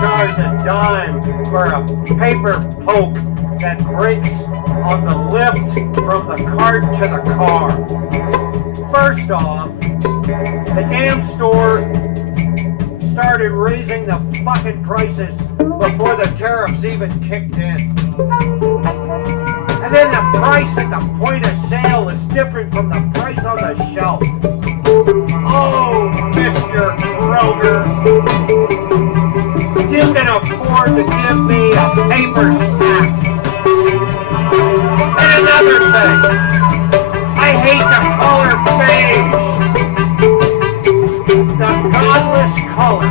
charged a dime for a paper poke that breaks on the lift from the cart to the car. First off, the damn store started raising the fucking prices before the tariffs even kicked in. And then the price at the point of sale is different from the price on the shelf. Oh, Mr. Kroger, you can afford to give me a paper sack. And another thing, I hate the color beige. The godless color.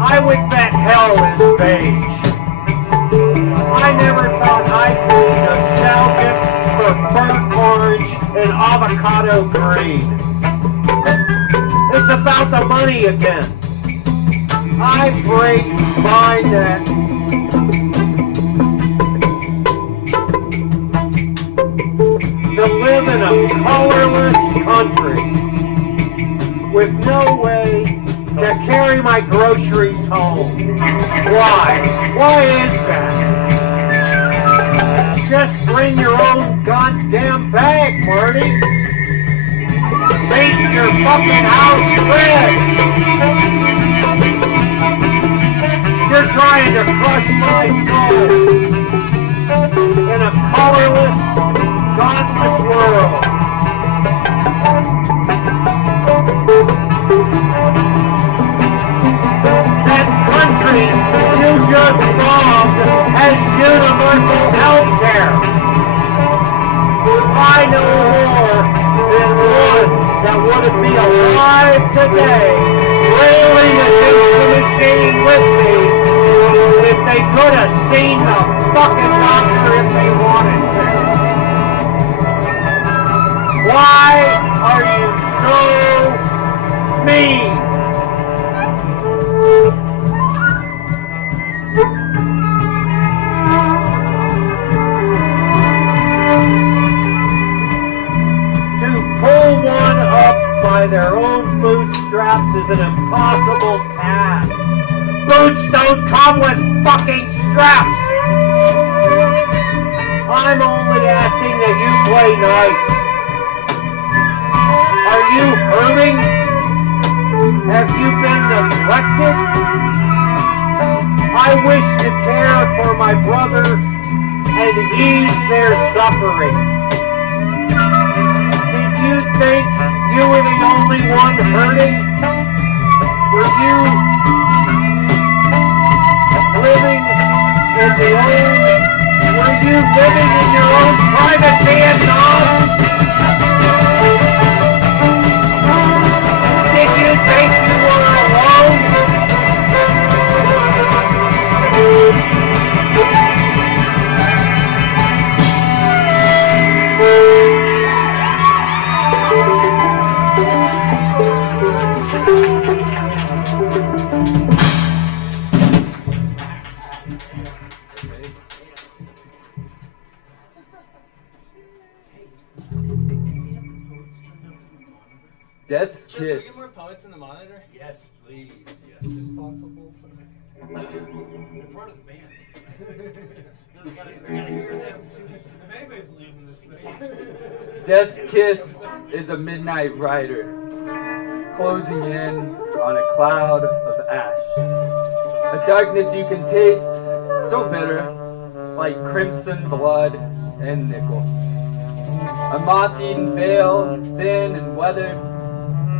I would bet hell is beige. I never thought I'd be nostalgic for burnt orange and avocado green. It's about the money again. I break my neck to live in a colorless country with no way to carry my groceries home. Why? Why is that? Just bring your own goddamn bag, Marty. Make your fucking house red. You're trying to crush my soul in a colorless, godless world. That country you just bombed has universal health care. I know more than one that wouldn't be alive today, railing against the machine with me, if they could have seen the fucking doctor if they wanted to. by their own bootstraps is an impossible task. Boots don't come with fucking straps. I'm only asking that you play nice. Are you hurting? Have you been neglected? I wish to care for my brother and ease their suffering. Did you think you were the only one hurting? Were you living in your own private Vietnam? Did you think you were alone? Death's Kiss. Can we get more poets in the monitor? Yes, please. Yes. If possible. They're part of the band. If anybody's leaving this thing. Death's Kiss is a midnight rider, closing in on a cloud of ash. A darkness you can taste, so bitter, like crimson blood and nickel. A moth-eaten veil, thin and weathered,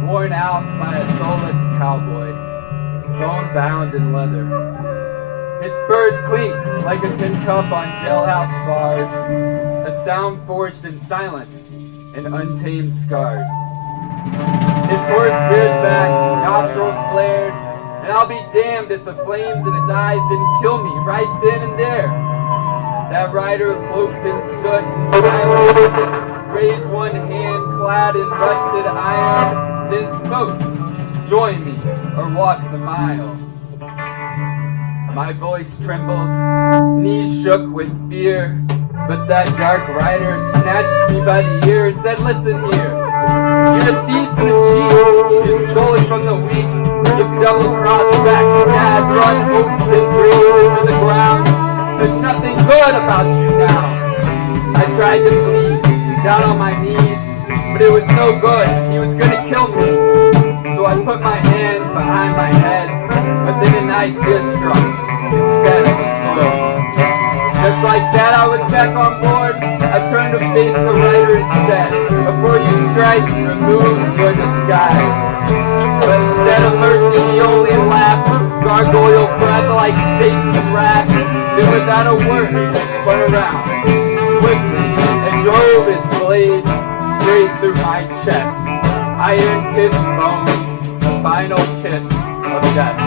worn out by a soulless cowboy, bone-bound in leather. His spurs clink like a tin cup on jailhouse bars, a sound forged in silence and untamed scars. His horse rears back, nostrils flared, and I'll be damned if the flames in its eyes didn't kill me right then and there. That rider cloaked in soot and silence raised one hand clad in rusted iron, then spoke, "Join me, or walk the mile." My voice trembled, knees shook with fear, but that dark rider snatched me by the ear and said, "Listen here, you're a thief and a cheat, you stole it from the weak, you've double-crossed, backstabbed, run hopes and dreams into the ground, there's nothing good about you now." I tried to plead, down on my knees, but it was no good, he was gonna kill me. So I put my hands behind my head, but then an idea struck, instead of a slow. Just like that I was back on board, I turned to face the rider instead. Before you strike, remove your disguise. But instead of mercy, he only laughed, gargoyle breath like Satan's wrath. Then without a word, spun around, swiftly, and drove his blade straight through my chest. Iron kiss bone, the final kiss of death.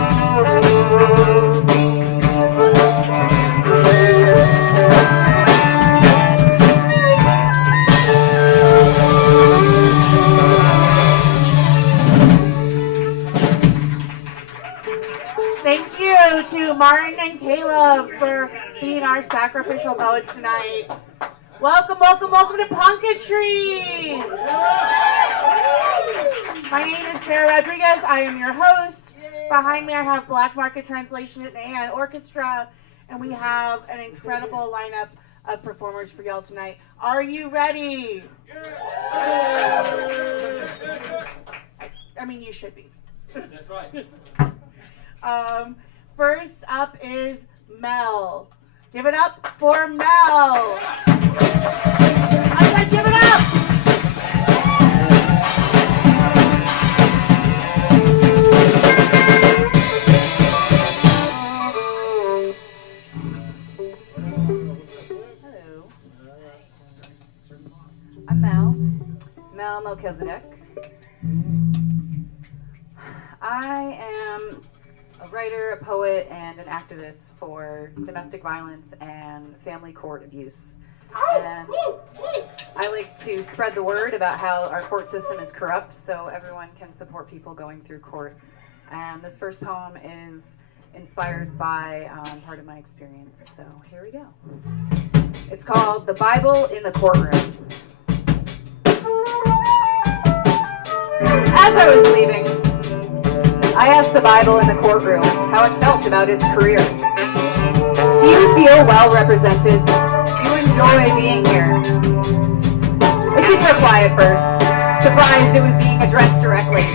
Thank you to Martin and Caleb for being our sacrificial poets tonight. Welcome, welcome, welcome to Punketry! My name is Sarah Rodriguez. I am your host. Behind me I have Black Market Translation and Orchestra, and we have an incredible lineup of performers for y'all tonight. Are you ready? I mean, you should be. That's right. First up is Mel. Give it up for Mel. I said give it up. Hello. I'm Mel Melchizedek. I am a writer, a poet, and an activist for domestic violence and family court abuse. And I like to spread the word about how our court system is corrupt so everyone can support people going through court. And this first poem is inspired by part of my experience. So here we go. It's called The Bible in the Courtroom. As I was leaving, I asked the Bible in the courtroom how it felt about its career. Do you feel well represented? Do you enjoy being here? It didn't reply at first, surprised it was being addressed directly.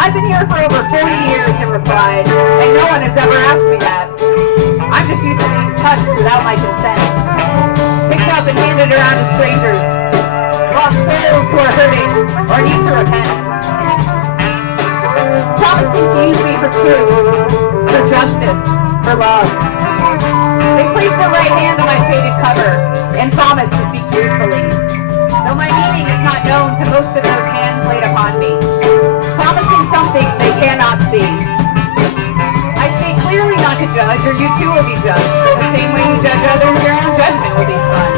I've been here for over 40 years, it replied, and no one has ever asked me that. I'm just used to being touched without my consent. Picked up and handed around to strangers. Lost souls who are hurting or need to repent. Promising to use me for truth, for justice, for love. They placed their right hand on my faded cover and promised to speak truthfully. Though my meaning is not known to most of those hands laid upon me. Promising something they cannot see. I speak clearly not to judge, or you too will be judged. The same way you judge others, your own judgment will be spun.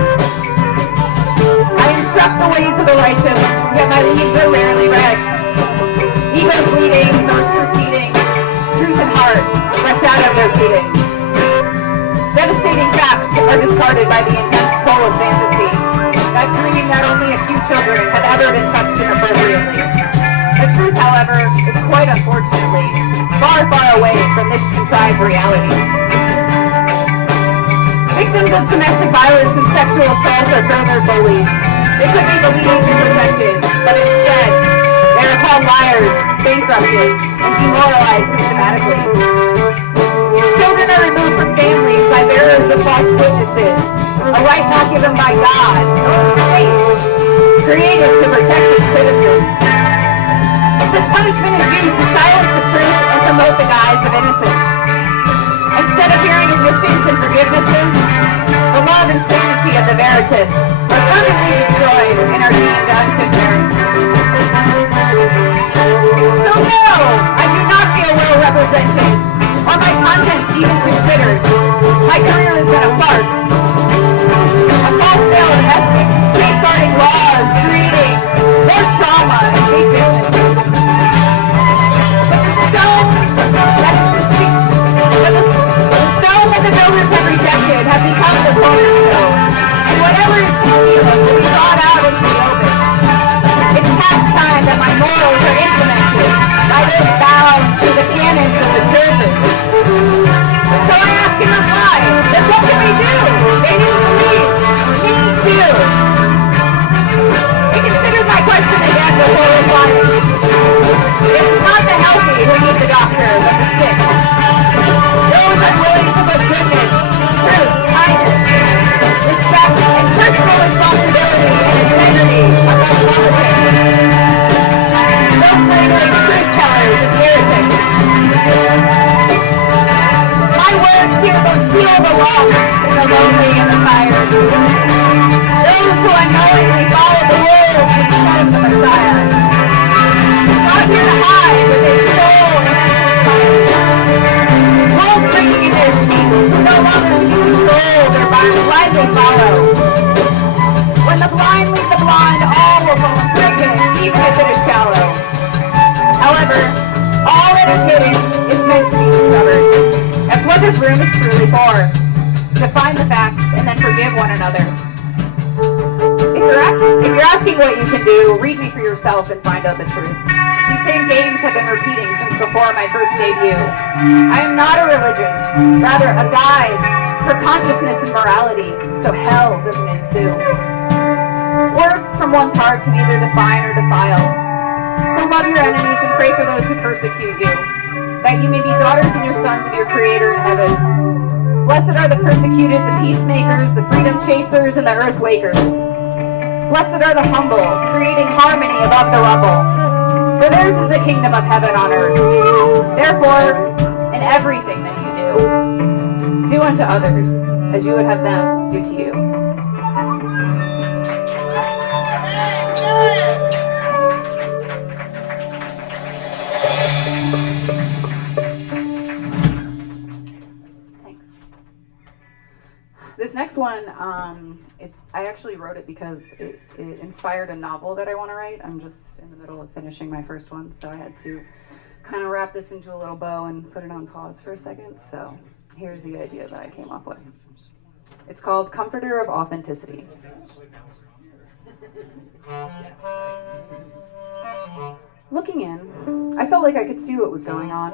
I instruct the ways of the righteous, yet my leaves are rarely read. Egos leading, those proceeding, truth and heart ripped out of their pleadings. Devastating facts are discarded by the intense pull of fantasy. That dream that only a few children have ever been touched inappropriately. The truth, however, is quite unfortunately far, far away from this contrived reality. Victims of domestic violence and sexual assault are further bullied. They could be believed and protected, but instead, they are called liars, bankrupted, and demoralized systematically. Children are removed from families by bearers of false witnesses, a right not given by God nor the state, created to protect its citizens. This punishment is used to silence the truth and promote the guise of innocence. Instead of hearing admissions and forgivenesses, the love and sanity of the veritas are permanently destroyed and are deemed unconcerned. So no, I do not feel well represented, or my contents even considered. My career has been a farce. A false veil of ethics, safeguarding laws, creating more trauma and fake businesses. The builders have rejected have become the cornerstone, and whatever is concealed will be brought out into the open. It's past time that my morals are implemented by those bound to the canons of the churches. So I ask in reply, then what can we do? They need to leave. Me too. He considered my question again before replying. It is not the healthy who need the doctor, but the sick. Those unwilling to put goodness, truth, kindness, respect, and personal responsibility and integrity above politics. Those labeling truth tellers as heretics. My words here will heal the lost and the lonely and the tired. Those who unknowingly follow the wolves instead of the Messiah. Not here to hide with a soul and wolves bringing in their sheep who no longer use gold or blindly follow. When the blind lead the blind, all will fall into the pit, even if it is shallow. However, all that is hidden is meant to be discovered. That's what this room is truly for. To find the facts and then forgive one another. If you're asking what you can do, read me for yourself and find out the truth. These same games have been repeating since before my first debut. I am not a religion, rather a guide for consciousness and morality, so hell doesn't ensue. Words from one's heart can either define or defile. So love your enemies and pray for those who persecute you, that you may be daughters and your sons of your Creator in heaven. Blessed are the persecuted, the peacemakers, the freedom chasers, and the earth wakers. Blessed are the humble, creating harmony above the rumble. For theirs is the kingdom of heaven on earth. Therefore, in everything that you do unto others as you would have them do to you. Thanks. This next one, I actually wrote it because it inspired a novel that I want to write. I'm just in the middle of finishing my first one, so I had to kind of wrap this into a little bow and put it on pause for a second. So here's the idea that I came up with. It's called Comforter of Authenticity. Looking in, I felt like I could see what was going on,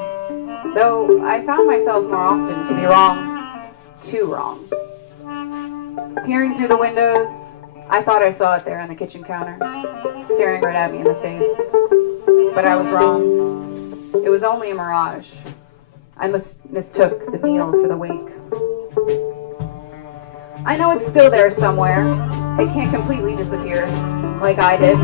though I found myself more often to be wrong, too wrong. Peering through the windows, I thought I saw it there on the kitchen counter, staring right at me in the face. But I was wrong. It was only a mirage. I mistook the meal for the wake. I know it's still there somewhere. It can't completely disappear, like I did.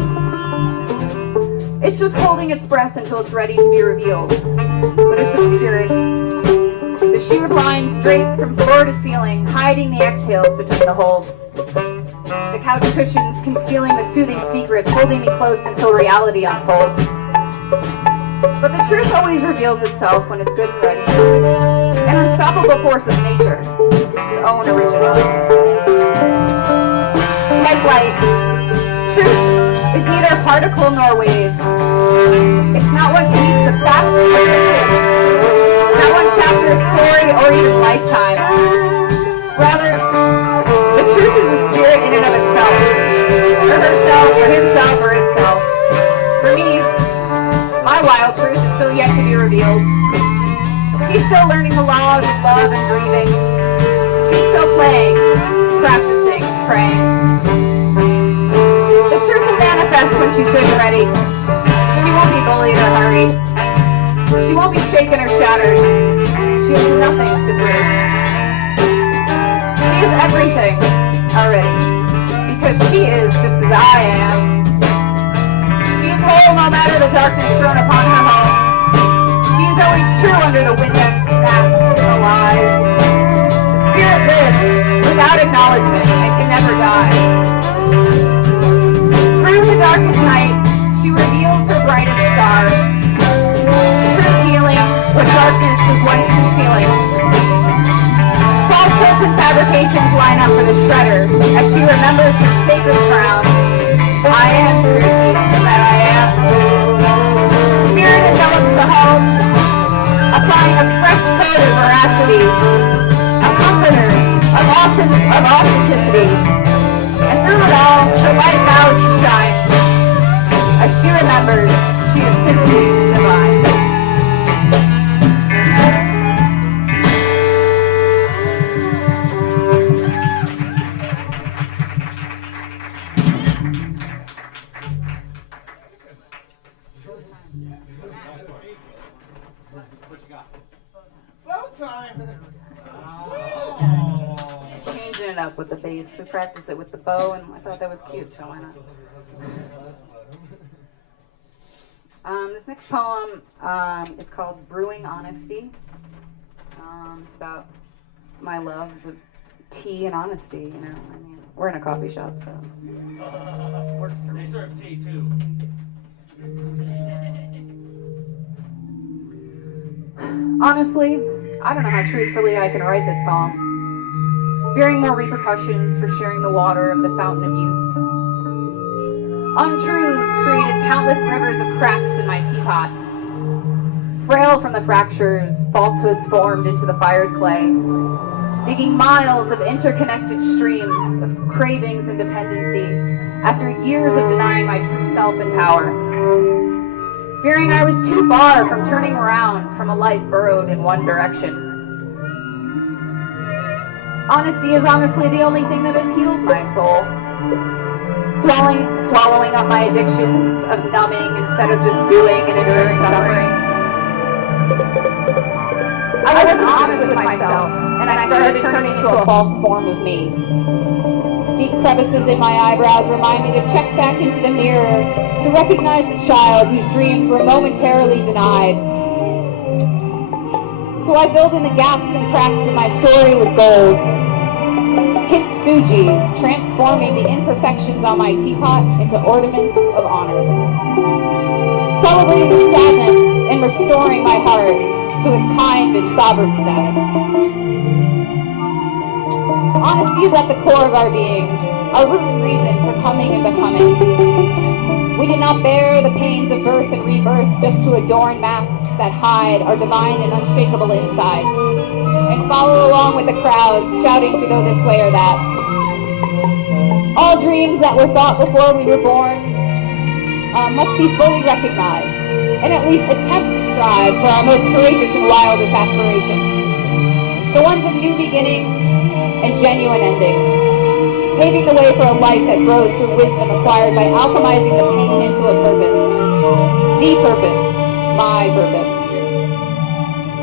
It's just holding its breath until it's ready to be revealed. But it's obscured. The sheer blinds draped from floor to ceiling, hiding the exhales between the holds. The couch cushions concealing the soothing secret, holding me close until reality unfolds. But the truth always reveals itself when it's good and ready. An unstoppable force of nature, its own original. Like light, truth is neither particle nor wave. It's not one piece of fact or fiction, not one chapter of story or even lifetime. Rather, the truth is a spirit in and of itself, or herself, or himself, or itself. For me, my wild truth is still yet to be revealed. She's still learning the laws of love and grieving. She's still playing, practicing, praying. The truth will manifest when she's good and ready. She won't be bullied or hurried. She won't be shaken or shattered. She has nothing to prove. She is everything already, because she is just as I am. She is whole no matter the darkness thrown upon her home. She is always true under the windows, masks, and the lies. The spirit lives without acknowledgement and can never die. Through the darkest night, she reveals her brightest star. Truth healing what darkness was once concealing. Falsehoods and fabrications line up for the shredder as she remembers her sacred crown. I am truth means that I am. Spirit envelops the home, applying a fresh coat of veracity, a comforter of authenticity. And through it all, the light vows to shine. As she remembers, she is simply divine. What you got? Bow time! Changing it up with the bass. We practice it with the bow, and I thought that was cute, so why not? This next poem is called Brewing Honesty. It's about my loves of tea and honesty, you know. I mean, we're in a coffee shop, so it works for me. They serve tea too. Honestly, I don't know how truthfully I can write this poem. Fearing more repercussions for sharing the water of the fountain of youth. Untruths created countless rivers of cracks in my teapot. Frail from the fractures, falsehoods formed into the fired clay. Digging miles of interconnected streams of cravings and dependency after years of denying my true self and power. Fearing I was too far from turning around from a life burrowed in one direction. Honesty is honestly the only thing that has healed my soul. Swallowing up my addictions of numbing instead of just doing and enduring suffering. I wasn't honest with myself, and I started turning into a false form of me. Deep crevices in my eyebrows remind me to check back into the mirror, to recognize the child whose dreams were momentarily denied. So I filled in the gaps and cracks in my story with gold. Kintsugi, transforming the imperfections on my teapot into ornaments of honor. Celebrating the sadness and restoring my heart to its kind and sovereign status. Honesty is at the core of our being, our root and reason for coming and becoming. We did not bear the pains of birth and rebirth just to adorn masks that hide our divine and unshakable insides, and follow along with the crowds shouting to go this way or that. All dreams that were thought before we were born, must be fully recognized, and at least attempt to strive for our most courageous and wildest aspirations. The ones of new beginnings and genuine endings, paving the way for a life that grows through wisdom acquired by alchemizing the pain into a purpose. The purpose, my purpose.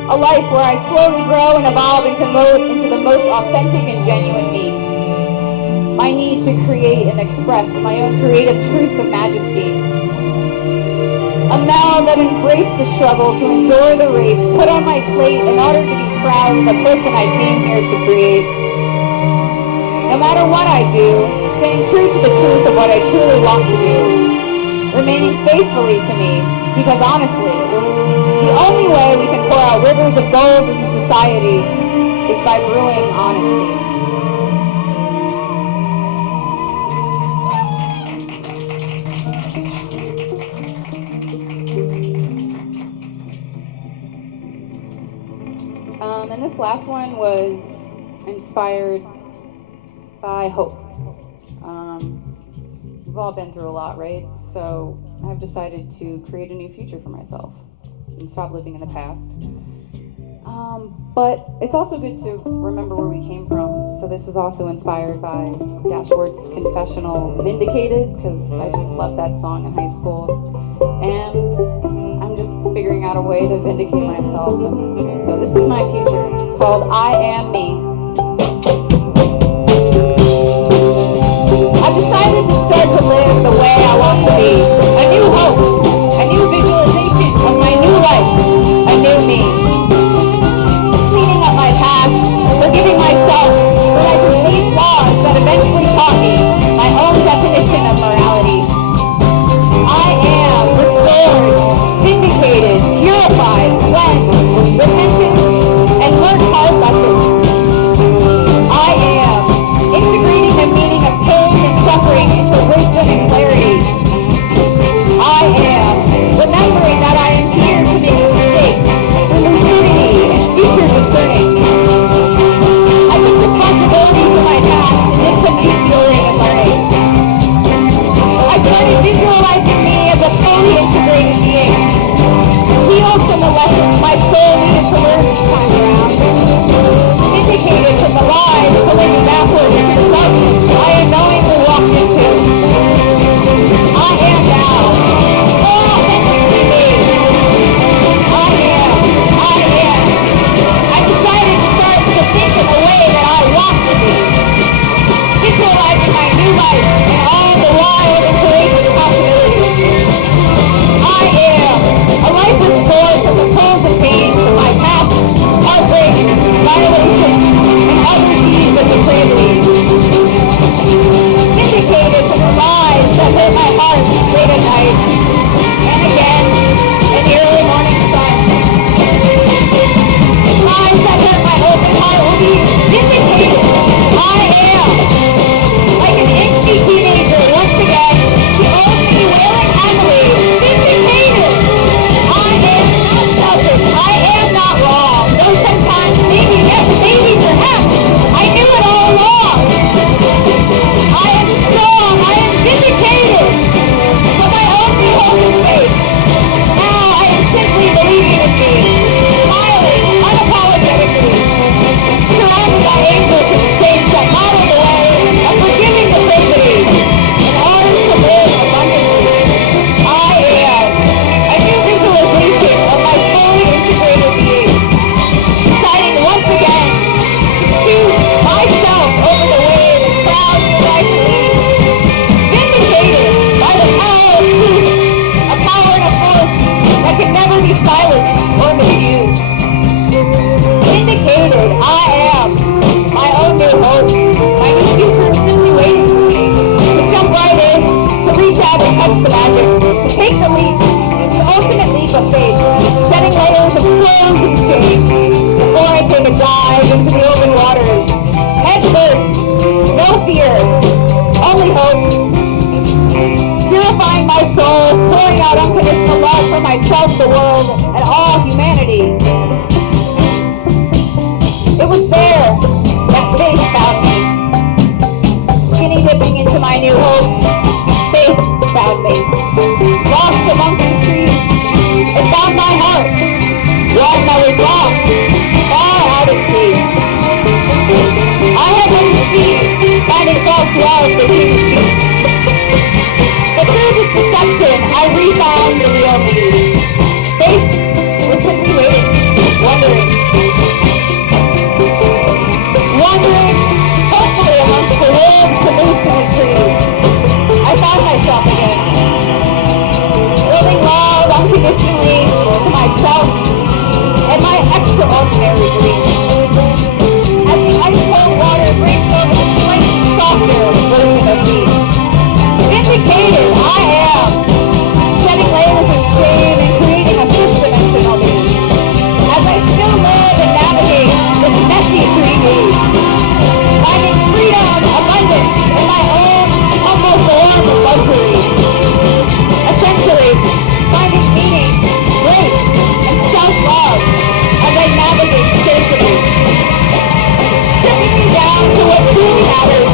A life where I slowly grow and evolve into the most authentic and genuine me. My need to create and express my own creative truth of majesty. A mouth that embraced the struggle to endure the race, put on my plate in order to be proud of the person I came here to create. No matter what I do, staying true to the truth of what I truly want to do, remaining faithfully to me, because honestly, the only way we can pour out rivers of gold as a society is by brewing honesty. And this last one was inspired by hope. We've all been through a lot, right? So I've decided to create a new future for myself and stop living in the past. But it's also good to remember where we came from. So this is also inspired by Dashboard's confessional Vindicated, because I just loved that song in high school. And I'm just figuring out a way to vindicate myself. And so this is my future. It's called I Am Me. I've decided to start to live the way I want to be. A new hope, a new visualization of my new life, a new me. Cleaning up my past, forgiving myself when I perceived flaws that eventually taught me my own definition of morality. I am restored, vindicated, purified, cleansed, repentant, and learned hard lessons. I am integrating the meaning of pain and suffering into wisdom and clarity. I am remembering that I am here to make mistakes through lucidity and future discerning. I took responsibility for my past and did some deep healing and learning. I started visualizing me as a fully integrated being. Healed from the lessons my soul needed to learn this time around. Vindicated from the lies pulling me backward into the darkness I unknowingly walked into. I am now more authentically me. I am. I decided to start to think in the way that I want to be. Visualizing my new life and all the wild and courageous possibilities. I am a life restored from the pulls and pains of my past, heartbreak, violation, and other deeds of depravity. Vindicated from the lies that hurt my heart late at night, and again in the early morning sun. Lies that hurt my open heart will be vindicated. I am like an angsty teenager once again. The only wailing accolade. Vindicated. I am not selfish. I am not wrong. Though sometimes maybe yes, maybe perhaps I knew it all along. I am strong. I am vindicated. For my only hope is faith. Now I am simply believing in me. Smiling unapologetically. Surrounded by angels and saints that model the way of forgiving depravity in order to live abundantly. I am a new visualization of my fully integrated being. Deciding once again to choose myself over the way the crowd tries to lead. Vindicated by the power of truth, a power and a force that can never be silenced or misused. Vindicated, I am my own new hope. My new future is simply waiting for me to jump right in, to reach out and touch the magic, to take the leap, the ultimate leap of faith, shedding layers of clothes and shame before I take a dive into the open waters. Head first, no fear, only hope. Purifying my soul, pouring out unconditional love for myself, the world, and all humanity. It was there that faith found me. Skinny dipping into my new hope. Faith found me. Lost amongst the trees, it found my heart. One that was lost, far out at sea. I had been deceived, finding false love that came to speak. But through this deception, I refound the real me. Faith was simply waiting, wondering, hopefully amongst the wolves, the moose, and the trees. I found myself again, living love unconditionally to myself and my extraordinary dreams. As the ice cold water breaks over the slightly softer version of me, vindicated I am, shedding layers of shame and creating a fifth-dimensional me. As I still live and navigate this messy 3D, finding freedom, abundance in my own humble form of luxury. Essentially, finding meaning, grace, and self-love as I navigate scarcity. Stripping me down to what truly matters: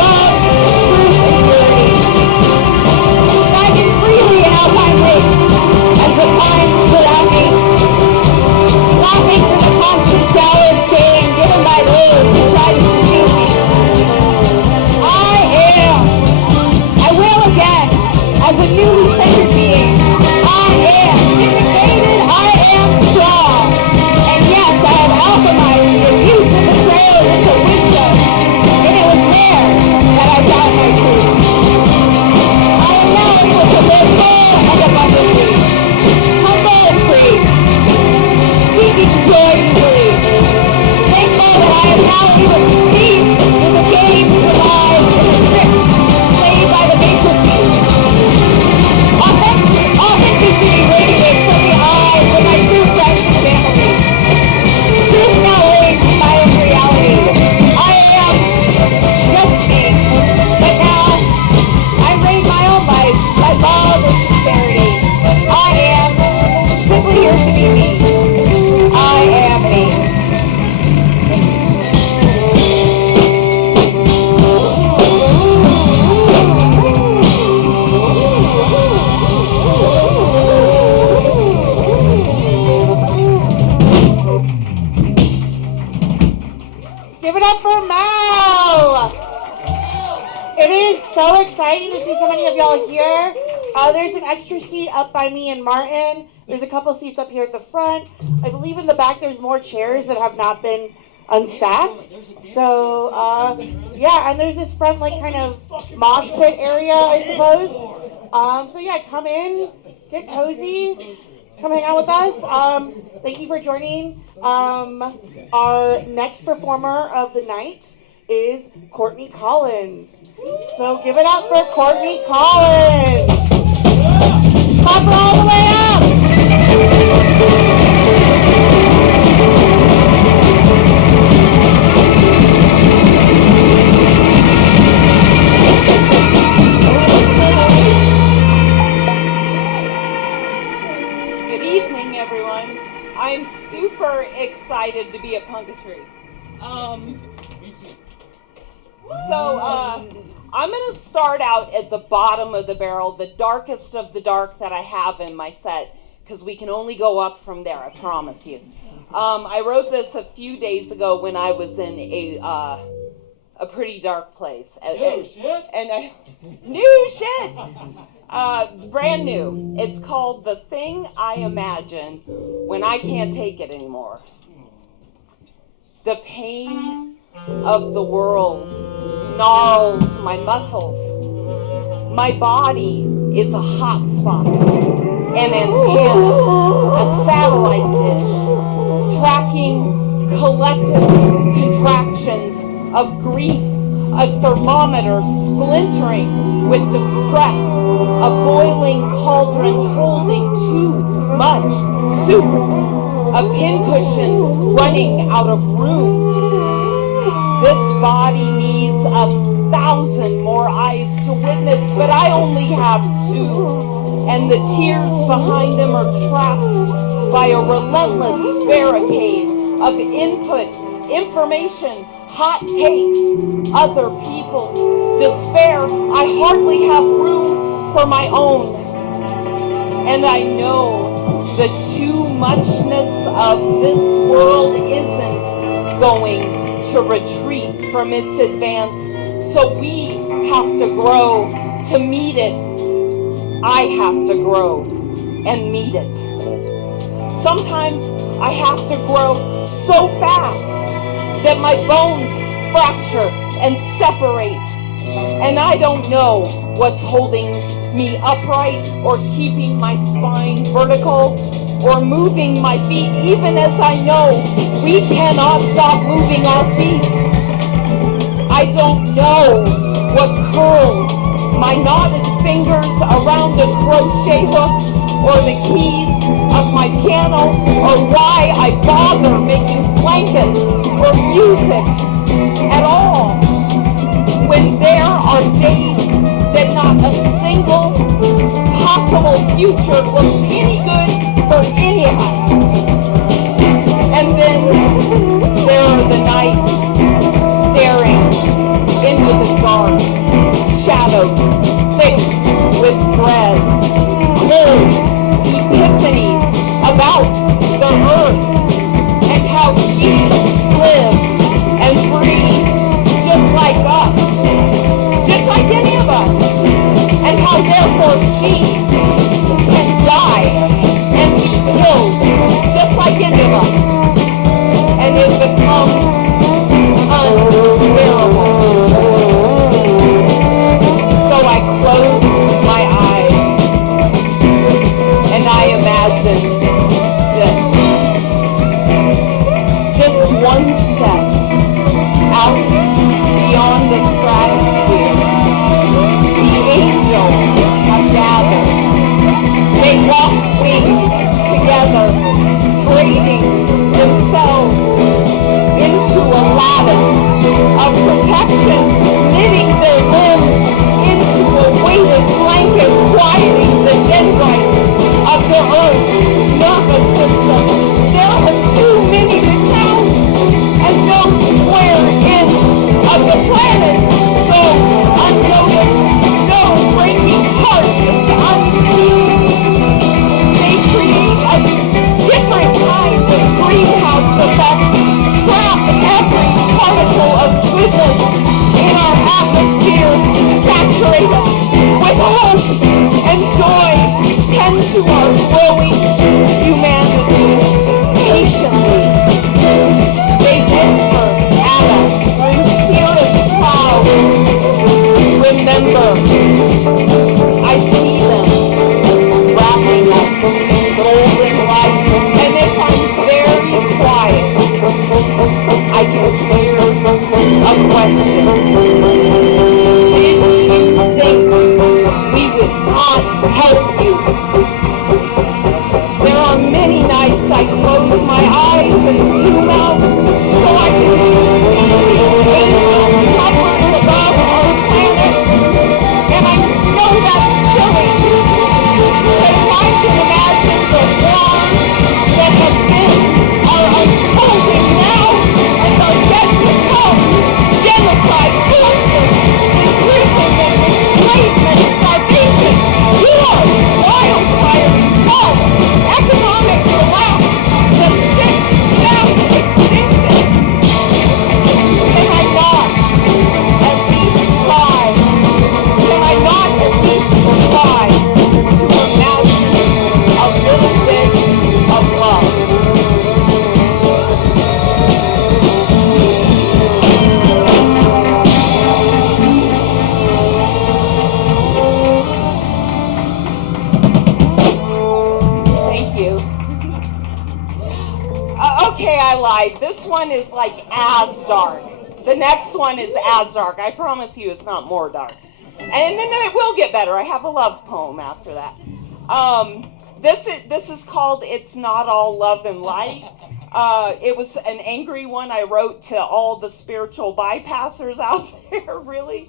love, truth, and purity. Diving freely in alpine lakes as the pines surround me. Laughing through the constant shower of shame given by those who try to deceive me. I will again, as a newly centered being. I am vindicated, I am strong. And yes, I have alchemized the abuse and betrayal into wisdom. And it was there that I found my truth. I am now able to live full and abundantly, humble and free, seeking joy easily. Thankful that I am now able to see in the games, the lies, and the tricks played by the matrices. Authenticity radiates from the eyes of my true friends and family. Truth now reigns in my own reality. I am just me, but now I reign my own life by love and sincerity. I am simply here to be me. I am me. Give it up for Mel! It is so exciting to see so many of y'all here. There's an extra seat up by me and Martin. There's a couple seats up here at the front. I believe in the back there's more chairs that have not been unstacked. So, yeah, and there's this front, like, kind of mosh pit area, I suppose. So, yeah, come in, get cozy, come hang out with us. Thank you for joining. Our next performer of the night is Courtney Collins. So give it up for Courtney Collins. Clap her all the way up. Good evening, everyone. I'm super excited to be at Punkatry. I'm going to start out at the bottom of the barrel, the darkest of the dark that I have in my set, because we can only go up from there, I promise you. I wrote this a few days ago when I was in a pretty dark place. New shit! Brand new. It's called The Thing I Imagine When I Can't Take It Anymore. The pain of the world gnarls my muscles. My body is a hot spot, an antenna, a satellite dish, tracking collective contractions of grief, a thermometer splintering with distress, a boiling cauldron holding too much soup, a pincushion running out of room. This body needs 1,000 more eyes to witness, but I only have 2, and the tears behind them are trapped by a relentless barricade of input, information, hot takes, other people's despair. I hardly have room for my own. And I know the too muchness of this world isn't going to retreat from its advance. So we have to grow to meet it. I have to grow and meet it. Sometimes I have to grow so fast that my bones fracture and separate. And I don't know what's holding me upright or keeping my spine vertical or moving my feet, even as I know we cannot stop moving our feet. I don't know what curls my knotted fingers around a crochet hook or the keys of my piano, or why I bother making blankets or music at all, when there are days that not a single possible future looks any good for any of us. And then there are the nights staring into the dark, shadows thick with dread, cold epiphanies about the earth and how she lives and breathes just like us, just like any of us, and how therefore she can die and be killed just like any of us, and it becomes unbearable. So I close my eyes and I imagine this. Just one step out beyond the stratosphere. The angels have gathered. They walk wings together, braiding themselves into a lattice of protection, knitting their limbs into a weighted blanket, quieting the dendrites of the earth's nervous system. There are too many to count, and no square inch of the planet goes unnoticed, no breaking heart is unseen. They create a different kind of greenhouse effect, trap every particle of goodness in our atmosphere, saturate us with hope and joy, tend to our growing humanity patiently. They whisper at us through cirrus clouds. Remember, I see them wrapping us in golden light, and if I'm very quiet, I can hear a question. Did you think we would not help you? There are many nights I close my eyes and zoom out so I can see the angels hovering above our planet. And I know that's silly, but if I can imagine the wars that have been are unfolding now and are yet to come, genocide, torture, imprisonment, enslavement, starvation, war, wildfire, flood, economic collapse, the sixth mass extinction. Can I not at least try? Can I not at least try to imagine a little bit of love? Thank you. Okay, I lied. This one is like as dark. The next one is as dark. I promise you it's not more dark. And then it will get better. I have a love poem after that. This is called It's Not All Love and Light. It was an angry one I wrote to all the spiritual bypassers out there, really.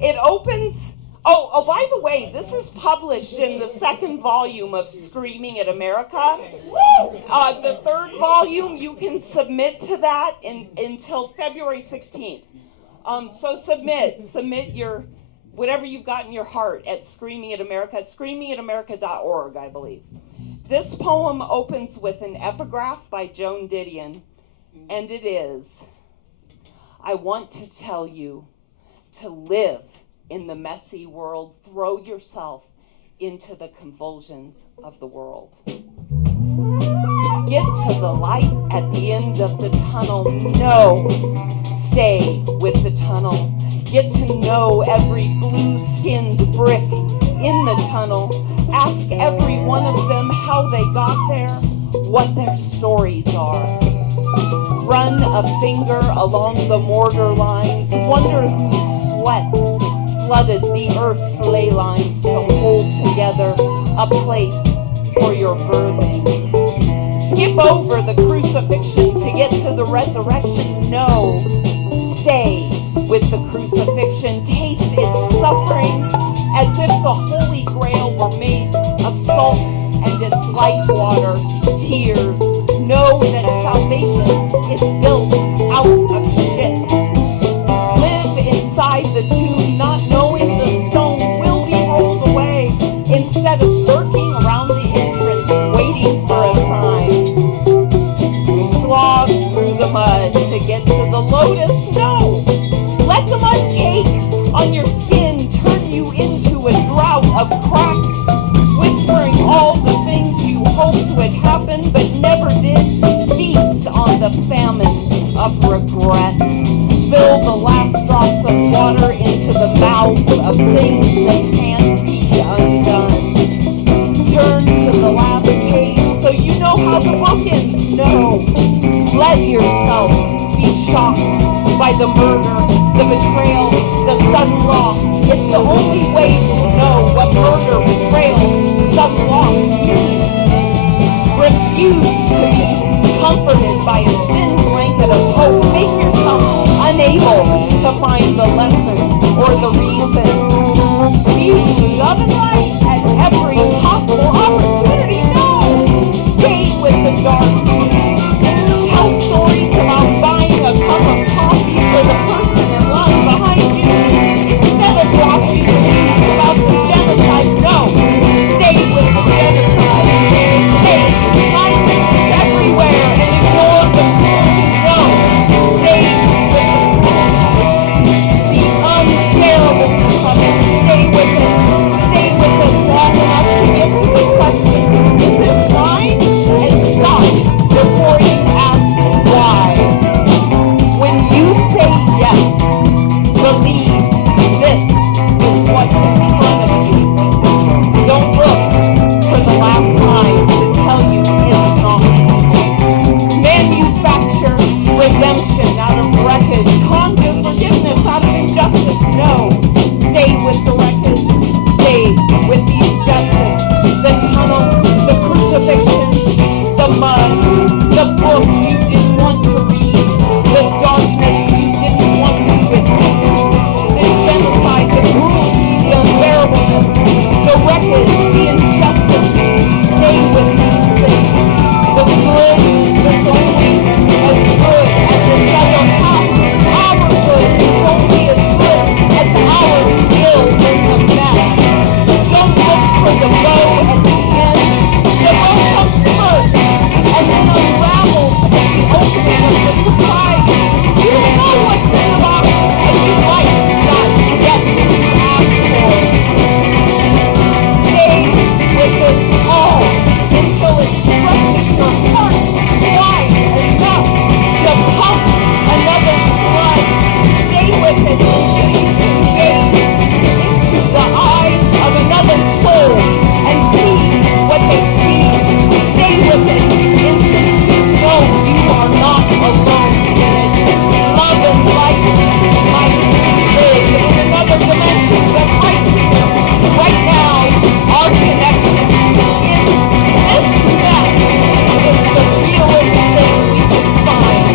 It opens... Oh, by the way, this is published in the second volume of Screaming at America. The third volume, you can submit to that until February 16th. So submit your whatever you've got in your heart at Screaming at America, screamingatamerica.org, I believe. This poem opens with an epigraph by Joan Didion, and it is, I want to tell you to live in the messy world, throw yourself into the convulsions of the world. Get to the light at the end of the tunnel. No, stay with the tunnel. Get to know every blue-skinned brick in the tunnel. Ask every one of them how they got there, what their stories are. Run a finger along the mortar lines. Wonder whose sweat flooded the earth's ley lines to hold together a place for your birthing. Skip over the crucifixion to get to the resurrection. No, stay with the crucifixion. Taste its suffering as if the Holy Grail were made of salt and its life water, tears. Know that salvation is built out of shit. Live inside the tomb, not knowing the stone will be rolled away, instead of lurking around the entrance, waiting for a sign. Slog through the mud to get to the lotus. No! Let the mud cake on your skin turn you into a drought of cracks, whispering all the things you hoped would happen but never did. Feast on the famine of regret. Spill the last drops of water into the mouths of things that can't be undone. Turn to the last page so you know how the book ends. No, let yourself be shocked by the murder, the betrayal, the sudden loss. It's the only way to know what murder, betrayal, sudden loss means. Refuse to be comforted by a thin blanket of hope. Make yourself unable to find the lesson or the reason. Spew love and light at every possible opportunity. No! Stay with the dark. Tell stories about buying a cup of coffee for the person in line behind you instead of watching the news about the genocide. No! Stay with the genocide. Stay behind things everywhere and ignore the cruelty. No! Stay with the unbearableness of it. Stay with it. Stay with it long enough to get to the question, is this mine? And stop before you ask why. When you say yes, believe this is what's in front of you. Don't look for the last line to tell you it's not. Manufacture redemption out of wreckage. Conjure forgiveness out of injustice. No. Stay with the wreckage. Stay with the injustice. The tunnel, the crucifixion, the mud, the book you didn't want to read, the darkness you didn't want to witness, the genocide, the cruelty, the unbearableness, the wreckage, the injustice. Stay with these things. The good is only as good as its other half. Our good is only as good as our skill in the mess. Don't look for the bow at the end. The bow comes first and then unravels at the opening of the surprise. You know what's in the box and you might not get what you asked for. Stay with it all until it stretches your heart wide enough to pump another blood. Stay with it until you can gaze into the eyes of another soul and see what they see. Stay with it until you know you are not alone in it. Love and light might live in another dimension, but right here, right now, our connection in this mess is the realest thing we can find.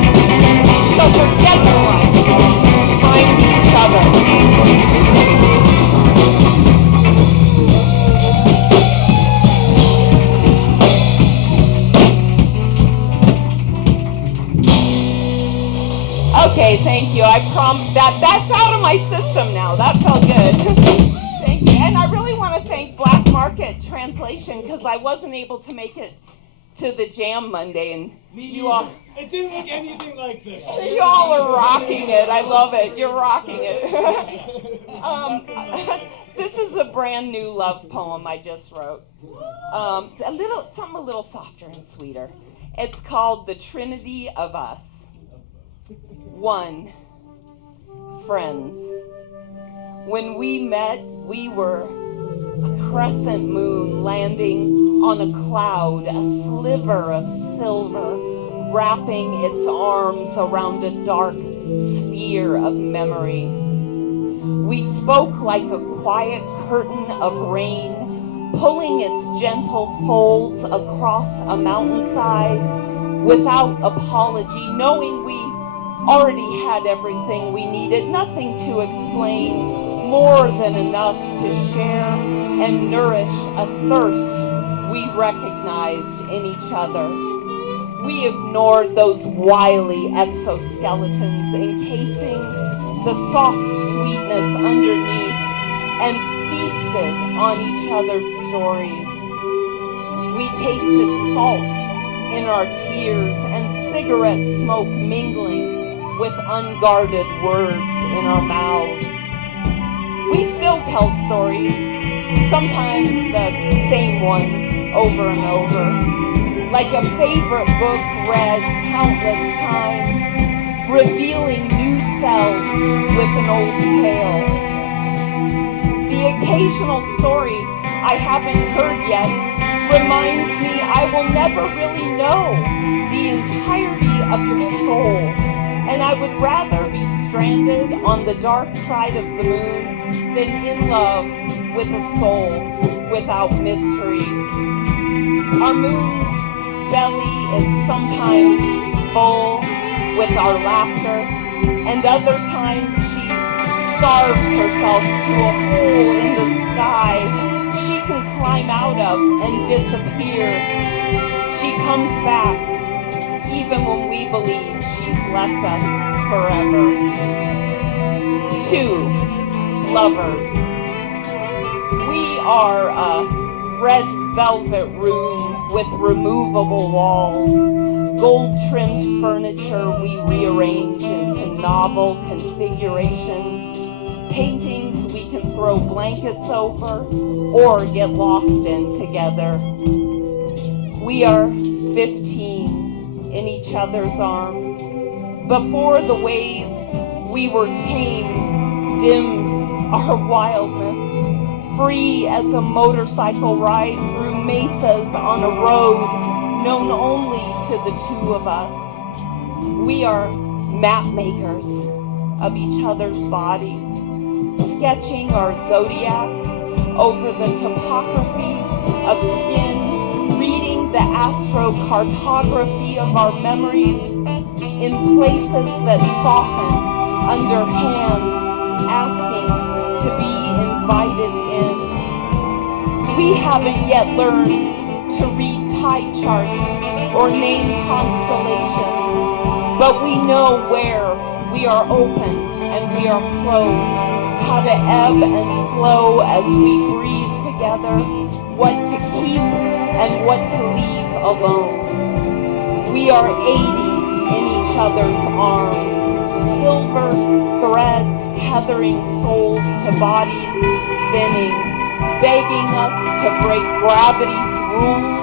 So forget the life. Find each other. Okay, thank you. I promise that's out of my system now. That felt good. Market translation because I wasn't able to make it to the jam Monday, and you all, It didn't look anything like this. you all are rocking it. I love it. You're rocking it. This is a brand new love poem I just wrote. Something a little softer and sweeter. It's called The Trinity of Us. 1. Friends. When we met, we were a crescent moon landing on a cloud, a sliver of silver, wrapping its arms around a dark sphere of memory. We spoke like a quiet curtain of rain, pulling its gentle folds across a mountainside without apology, knowing we already had everything we needed, nothing to explain, more than enough to share and nourish a thirst we recognized in each other. We ignored those wily exoskeletons encasing the soft sweetness underneath and feasted on each other's stories. We tasted salt in our tears and cigarette smoke mingling with unguarded words in our mouths. We still tell stories, sometimes the same ones over and over, like a favorite book read countless times, revealing new selves with an old tale. The occasional story I haven't heard yet reminds me I will never really know the entirety of your soul, and I would rather be stranded on the dark side of the moon than in love with a soul without mystery. Our moon's belly is sometimes full with our laughter, and other times she starves herself to a hole in the sky she can climb out of and disappear. She comes back even when we believe she's left us forever. 2. Lovers. We are a red velvet room with removable walls, gold-trimmed furniture we rearrange into novel configurations, paintings we can throw blankets over or get lost in together. We are 15 in each other's arms. Before the ways we were tamed dimmed our wildness, free as a motorcycle ride through mesas on a road known only to the two of us. We are map makers of each other's bodies, sketching our zodiac over the topography of skin, reading the astrocartography of our memories in places that soften under hands, asking to be invited in. We haven't yet learned to read tide charts or name constellations, but we know where we are open and we are closed, how to ebb and flow as we breathe together, what to keep and what to leave alone. We are 80 in each other's arms, silver threads tethering souls to bodies thinning, begging us to break gravity's rules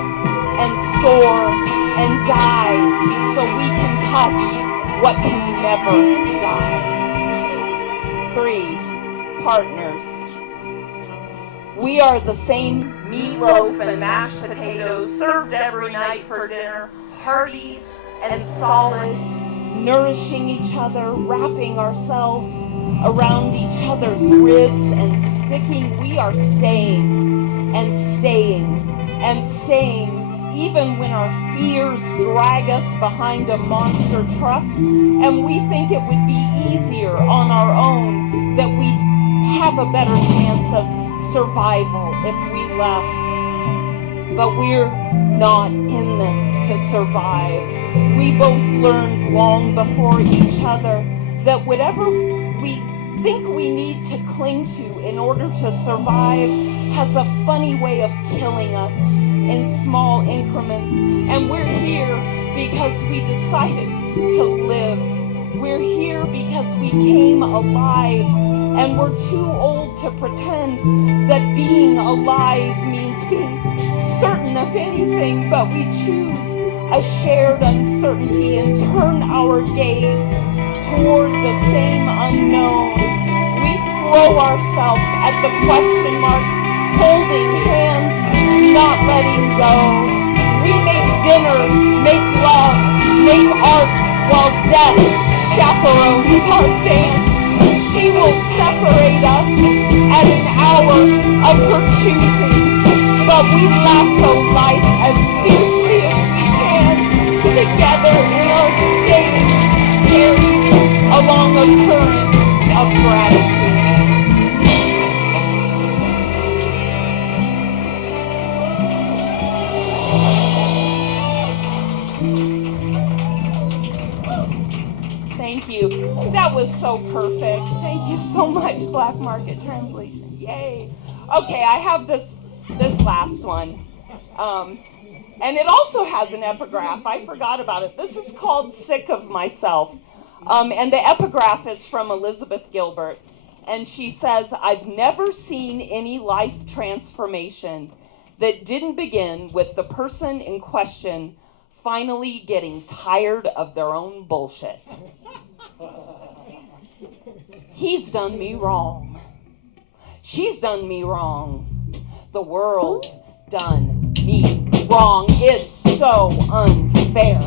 and soar and die so we can touch what can never die. 3. Partners. We are the same meatloaf and mashed potatoes served every night for dinner, hearty and solid, nourishing each other, wrapping ourselves around each other's ribs and sticking. We are staying and staying and staying, even when our fears drag us behind a monster truck and we think it would be easier on our own, that we'd have a better chance of survival if we left. But we're not in this to survive. We both learned long before each other that whatever we think we need to cling to in order to survive has a funny way of killing us in small increments. And we're here because we decided to live. We're here because we came alive, and we're too old to pretend that being alive means being certain of anything, but we choose a shared uncertainty and turn our gaze toward the same unknown. We throw ourselves at the question mark, holding hands, not letting go. We make dinner, make love, make art, while death chaperones our dance. She will separate us at an hour of her choosing, but we lasso life as fiercely as we can, together in our state, carried along a current of gratitude. Thank you. That was so perfect. Thank you so much, Black Market Translation. Yay. Okay, I have this last one. And it also has an epigraph. I forgot about it. This is called Sick of Myself. And the epigraph is from Elizabeth Gilbert. And she says, I've never seen any life transformation that didn't begin with the person in question finally getting tired of their own bullshit. He's done me wrong. She's done me wrong. The world's done me wrong. It's so unfair.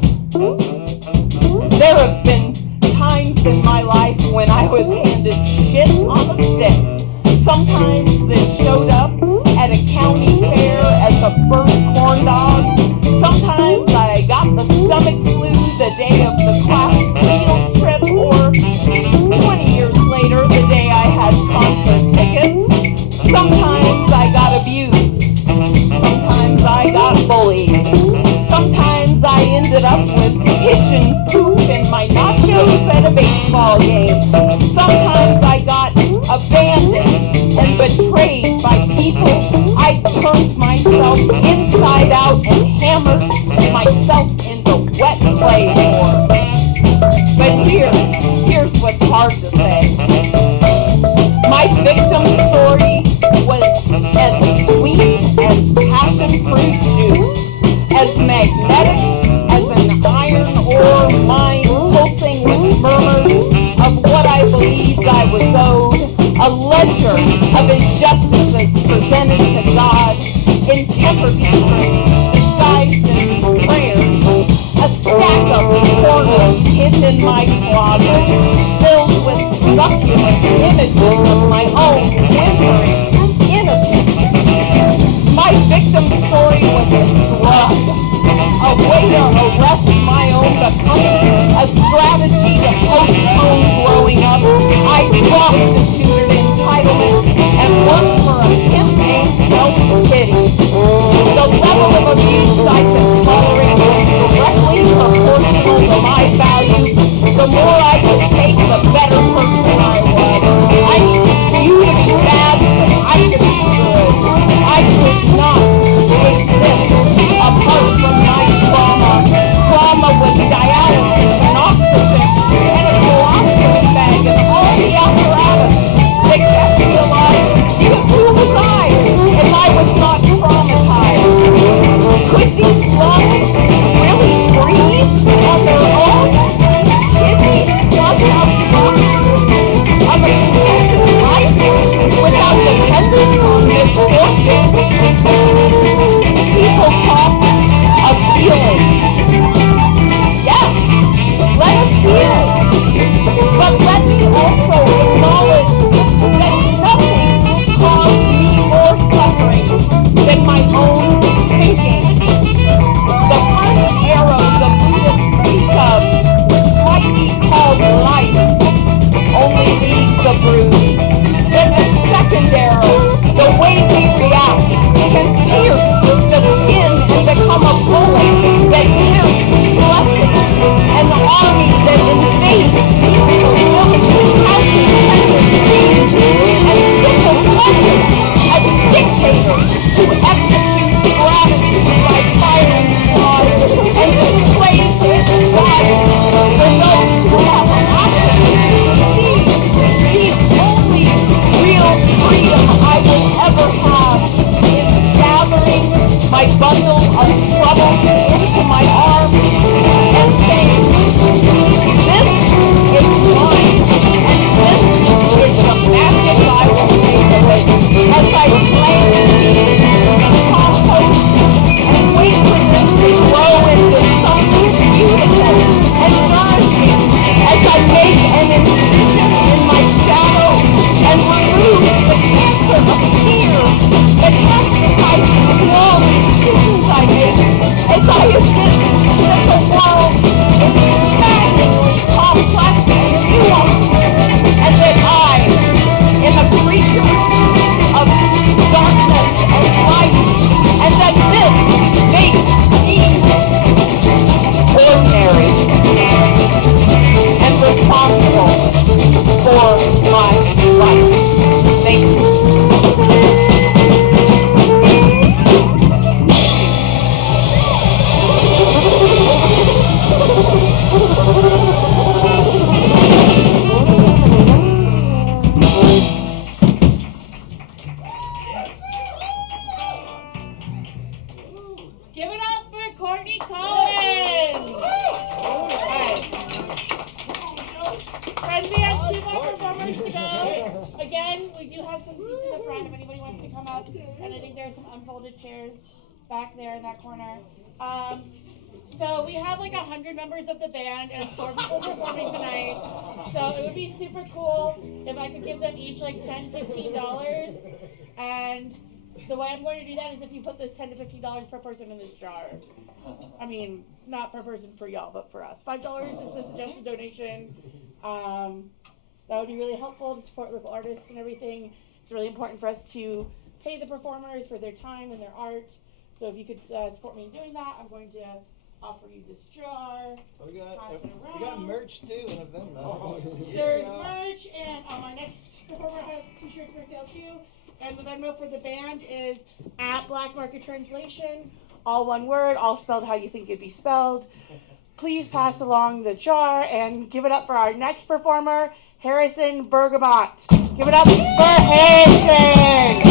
There have been times in my life when I was handed shit on a stick. Sometimes that showed up at a county fair as a burnt corn dog. Sometimes I got the stomach flu the day of the class field trip, or 20 years later, the day I had concert tickets. Sometimes I got abused. Sometimes I got bullied. Sometimes I ended up with pigeon poop in my nachos at a baseball game. Sometimes I got abandoned and betrayed by people. I turned myself inside out and hammered myself into wet clay for. But here's what's hard to say. My victim story was as sweet as passion fruit juice, as magnetic as an iron ore mine pulsing with murmurs of what I believed I was owed, a ledger of injustices presented to God in temper tantrums disguised in prayers, a stack of pornos hidden in my closet, filled with succulent imagery of my own whimpering innocence. My victim story was a drug, a way to arrest my own becoming, a strategy to postpone growing up. I prostituted entitlement and worked for a campaign self-pity. The level of abuse I could tolerate was directly proportional to my value. The more I could take, the better person I was. I needed you to be bad so I could be good. I could not exist apart from my trauma. Trauma was dialysis and oxygen and a colostomy bag and all the apparatus that kept me alive. Because who was I if I was not traumatized? Could these lungs really breathe on their own? Did these lungs have boxes of a contented life without dependence on misfortune? People talk of healing. Yes, let us heal. But let me also acknowledge that nothing caused me more suffering than my own thinking. The first arrow the Buddhists speak of, which might be called life, only leaves a bruise. Then the second arrow, the way we react, can pierce the skin and become a bullet that pierces blessings, an army that invades the religious houses and come up, and I think there's some unfolded chairs back there in that corner. So we have like 100 members of the band and 4 people performing tonight. So it would be super cool if I could give them each like $10, $15. And the way I'm going to do that is if you put this $10 to $15 per person in this jar. I mean, not per person for y'all, but for us. $5 is the suggested donation. That would be really helpful to support local artists and everything. It's really important for us to pay the performers for their time and their art. So if you could support me in doing that, I'm going to offer you this jar. We got merch too in a Venmo. There's merch, and our next performer has t-shirts for sale too. And the Venmo for the band is at Black Market Translation. All one word, all spelled how you think it'd be spelled. Please pass along the jar and give it up for our next performer, Harrison Bergamot. Give it up for Harrison!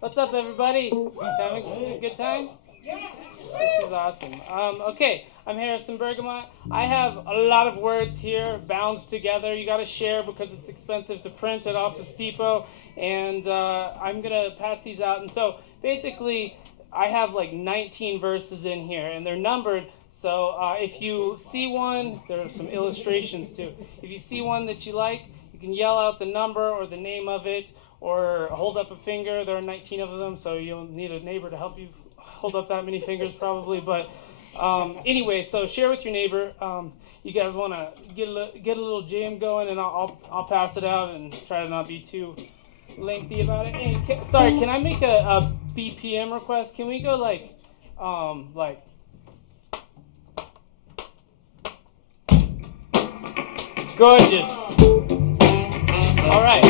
What's up, everybody? Having a good time? This is awesome. Okay, I'm Harrison Bergamot. I have a lot of words here bound together. You got to share because it's expensive to print at Office Depot, and I'm gonna pass these out. And so basically, I have like 19 verses in here, and they're numbered. So if you see one, there are some illustrations too. If you see one that you like, you can yell out the number or the name of it, or hold up a finger. There are 19 of them, so you'll need a neighbor to help you hold up that many fingers probably. But anyway, so share with your neighbor. You guys want to get a little jam going, and I'll pass it out and try to not be too lengthy about it. And sorry, can I make a BPM request? Can we go like gorgeous? All right.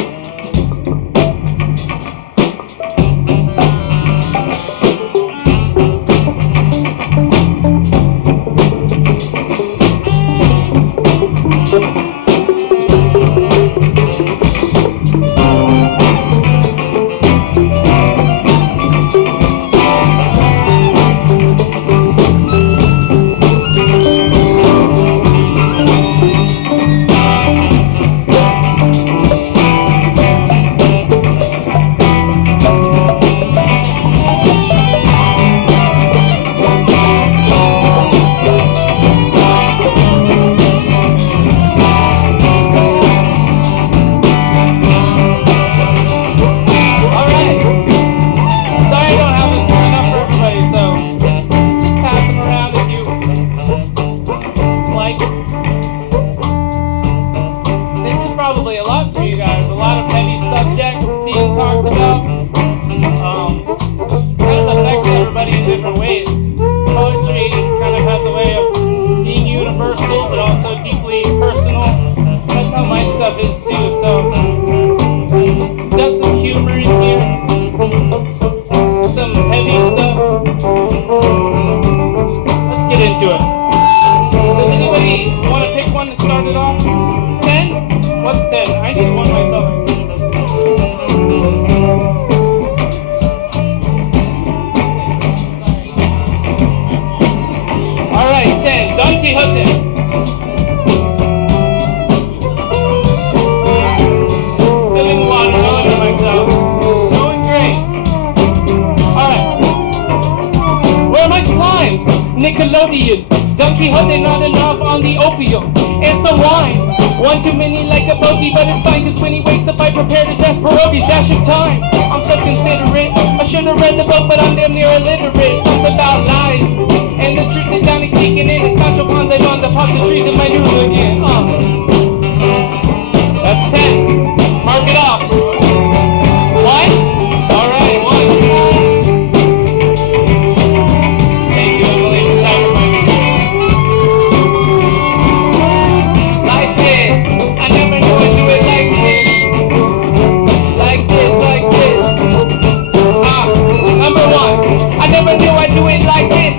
Nickelodeon, Don Quixote not enough on the opium, and some wine. One too many like a bogey, but it's fine, cause when he wakes up I prepared his ass pierogies. Dash of time, I'm so considerate. I should've read the book, but I'm damn near illiterate. Something about lies, and the truth is down and sneaking in. It's Sancho Panza on the pop the trees in my new again. That's 10. Mark it off. 1? Alright, 1. I never knew I'd do it like this.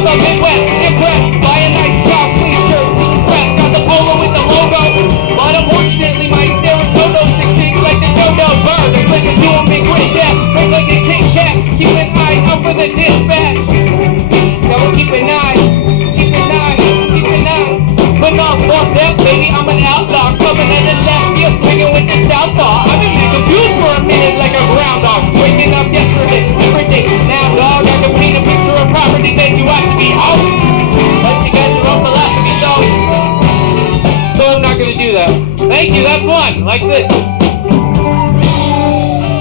of the Midwest. Impressed by a nice job, please just be impressed. Got the polo with the logo, but unfortunately my Saratoga succeeds like the dodo bird. They click into a big quick tap, break like a Kit Kat. Keep an eye out for the dispatch. So keep an eye, keep an eye, keep an eye. But not for that, baby, I'm an outlaw. Coming at the left, you're swinging with the southpaw. I've been confused for a minute like a groundhog. Waking up yesterday, every day. Now, dog, I can paint a picture of property that you ought to be out. But you got your own philosophy, so I'm not gonna do that. Thank you, that's one. Like this.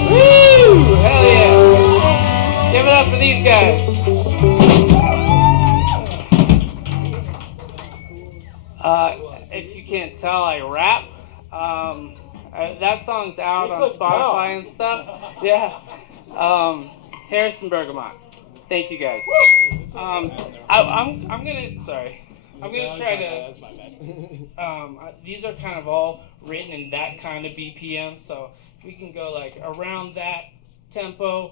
Woo! Hell yeah. Give it up for these guys. If you can't tell, I rap. That song's out on Spotify and stuff. Yeah. Harrison Bergamot. Thank you guys. I'm gonna try to. These are kind of all written in that kind of BPM, so if we can go like around that tempo,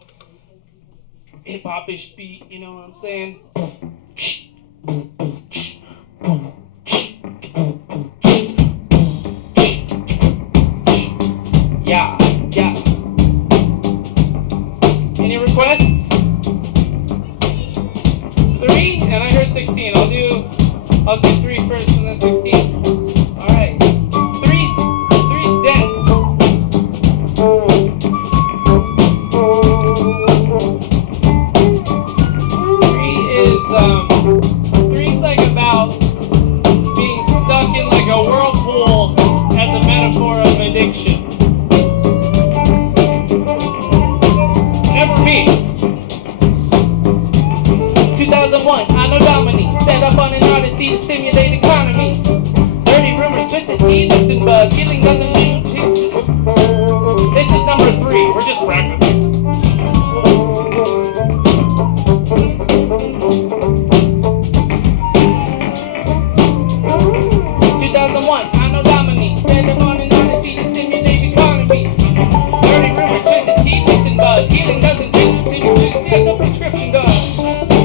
hip hop-ish beat. You know what I'm saying? Yeah, yeah. Any requests? 3? And I heard 16. I'll do 3 first and then 16. All right. Three's dance. 3's like about being stuck in like a whirlpool as a metaphor of addiction. Never me. 2001, Anno Domini, set up on an odyssey to stimulate economies. Dirty rumors, twisted tea, lifting buzz, healing doesn't do. This is number 3. We're just practicing. 2001, Anno Domini, set up on an odyssey to stimulate economies. Dirty rumors, twisted tea, lifting buzz, healing doesn't do. Yes, a prescription does.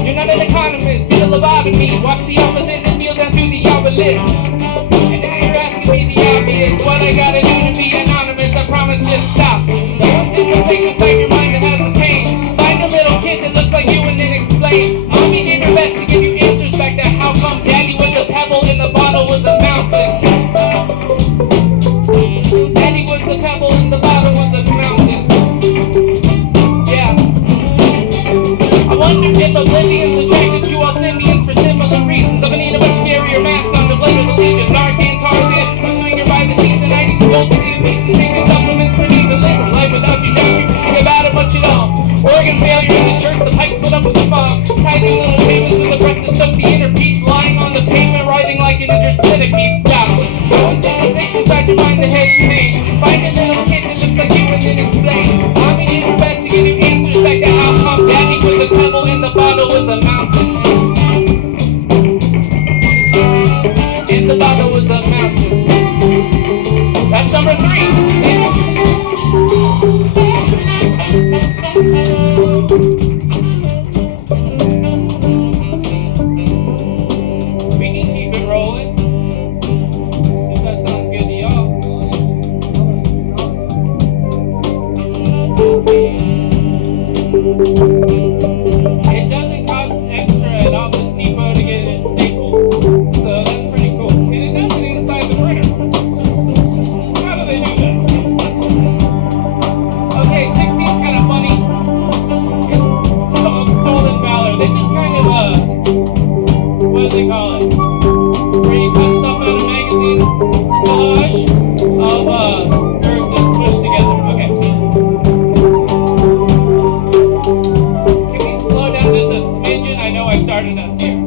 You're not an economist, get a lobotomy. Watch the opposite and kneel down to the obelisk. And now you're asking me the obvious. What I gotta do to be anonymous, I promise just stop. Don't take the place inside your mind that has the pain. Find a little kid that looks like you and then explain. Mommy did her best to give you answers back to how come daddy was a pebble and the bottle was a mountain. Daddy was the pebble and the bottle was a mountain. Yeah. I wonder if oblivion's attracted to all symbians for similar reasons. I'm gonna need a much scarier mask on the blade of the legion. Narcan, Tarzan, I'm doing your by the season. I need to go to the amazing taking supplements for me to live. Life without you, doctor. Think about it, but you don't. Organ failure in the church, the pipes put up with the fog. Tithing little payments with the breath to soak the inner peace. Lying on the pavement, writhing like an injured centipede. Stop. Don't take the place inside your mind that has pain. Find a little kid that looks like you and then explain. Mommy did her best to give you answers back to how come daddy was a pebble and the bottle was a mountain. And the bottle was a mountain. That's number 3. We can keep it rolling. If that sounds good to y'all. It doesn't cost extra at Office Depot to get it stapled. So that's pretty cool. And it does it inside the printer. How do they do that? Okay, 16's kind of funny. It's called Stolen Valor. This is kind of what do they call it? Where you cut stuff out of magazines. Collage of verses smushed together. Okay. Can we slow down just a smidgen? I know I started us here.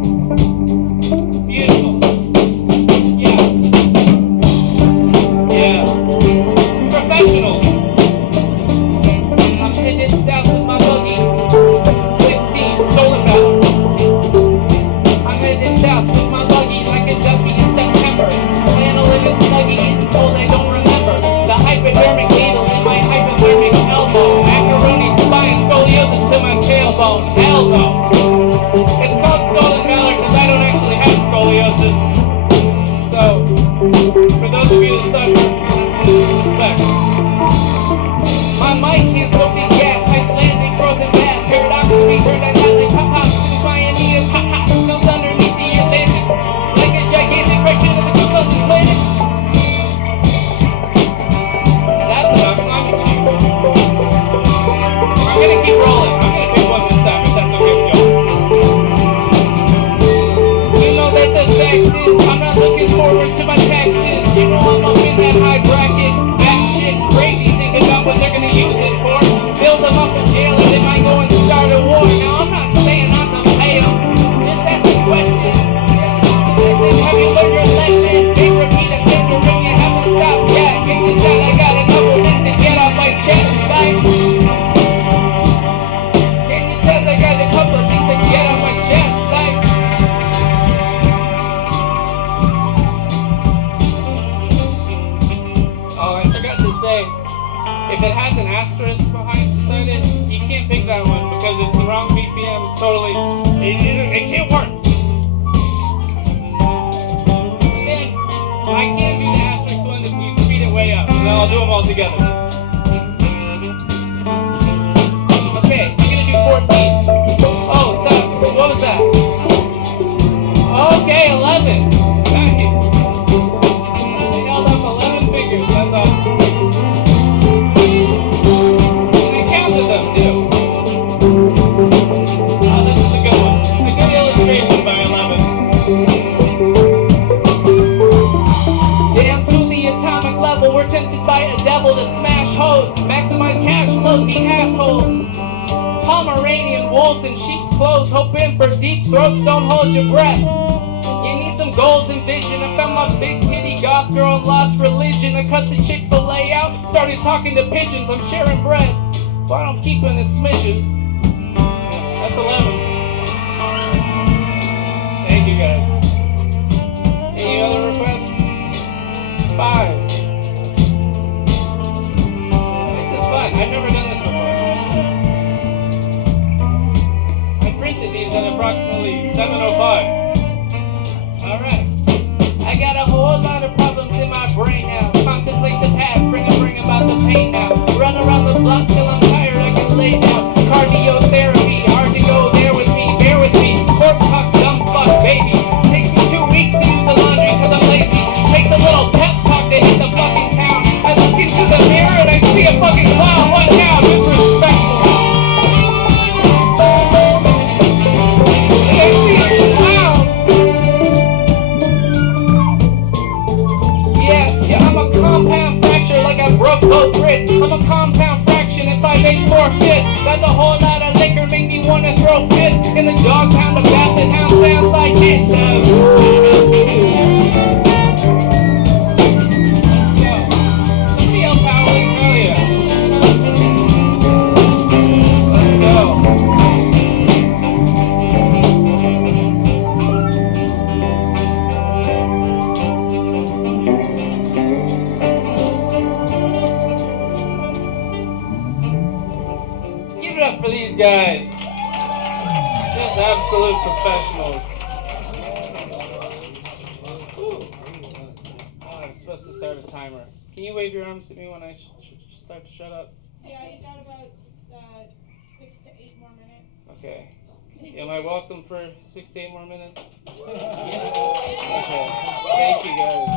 Beautiful. Yeah. Yeah. Professionals. I'm headed south with my buggy. 16, Stolen Valor. I'm headed south. I'll do them all together. Okay, I'm gonna do 14. Oh, sorry, what was that? Okay, 11. Nice. They held up 11 fingers, that's awesome. And I counted them, too. Oh, this is a good one. A good illustration by 11. Down to the atomic level, we're tempted by a devil to smash hoes, maximize cash flows, be assholes. Pomeranian wolves in sheep's clothes, hoping for deep throats, don't hold your breath. You need some goals and vision. I found my big titty goth girl and lost religion. I cut the Chick-fil-A out, started talking to pigeons. I'm sharing bread, but I'm keeping a smidgen. That's 11. Thank you guys. Any other requests? 5. This is fun. I've never done this before. I printed these at approximately 7:05. Alright. I got a whole lot of problems in my brain now. Contemplate the past, bring about the pain now. Run around the block till I'm tired, I can lay down. Cardio therapy, hard to go there with me, bear with me. Corp talk, dumb fuck, baby. Takes me 2 weeks to do the laundry cause I'm lazy. Takes a little pep talk to hit the fucking town. I look into the mirror and I see a fucking clown. What now? Disrespectful. I see a clown. Yeah, I'm a compound fracture like I broke both wrists. I'm a compound fraction if I make 4 fifths. That's a whole lot of liquor, make me wanna throw fists. In the dog pound, the basset hound sounds like this. Steel powering, hell yeah. Let's go. Give it up for these guys. Just absolute professionals. Ooh. Oh, I'm supposed to start a timer. Can you wave your arms at me when I start to shut up? Yeah, you got about 6 to 8 more minutes. Okay. Am I welcome for 6 to 8 more minutes? Okay. Thank you guys.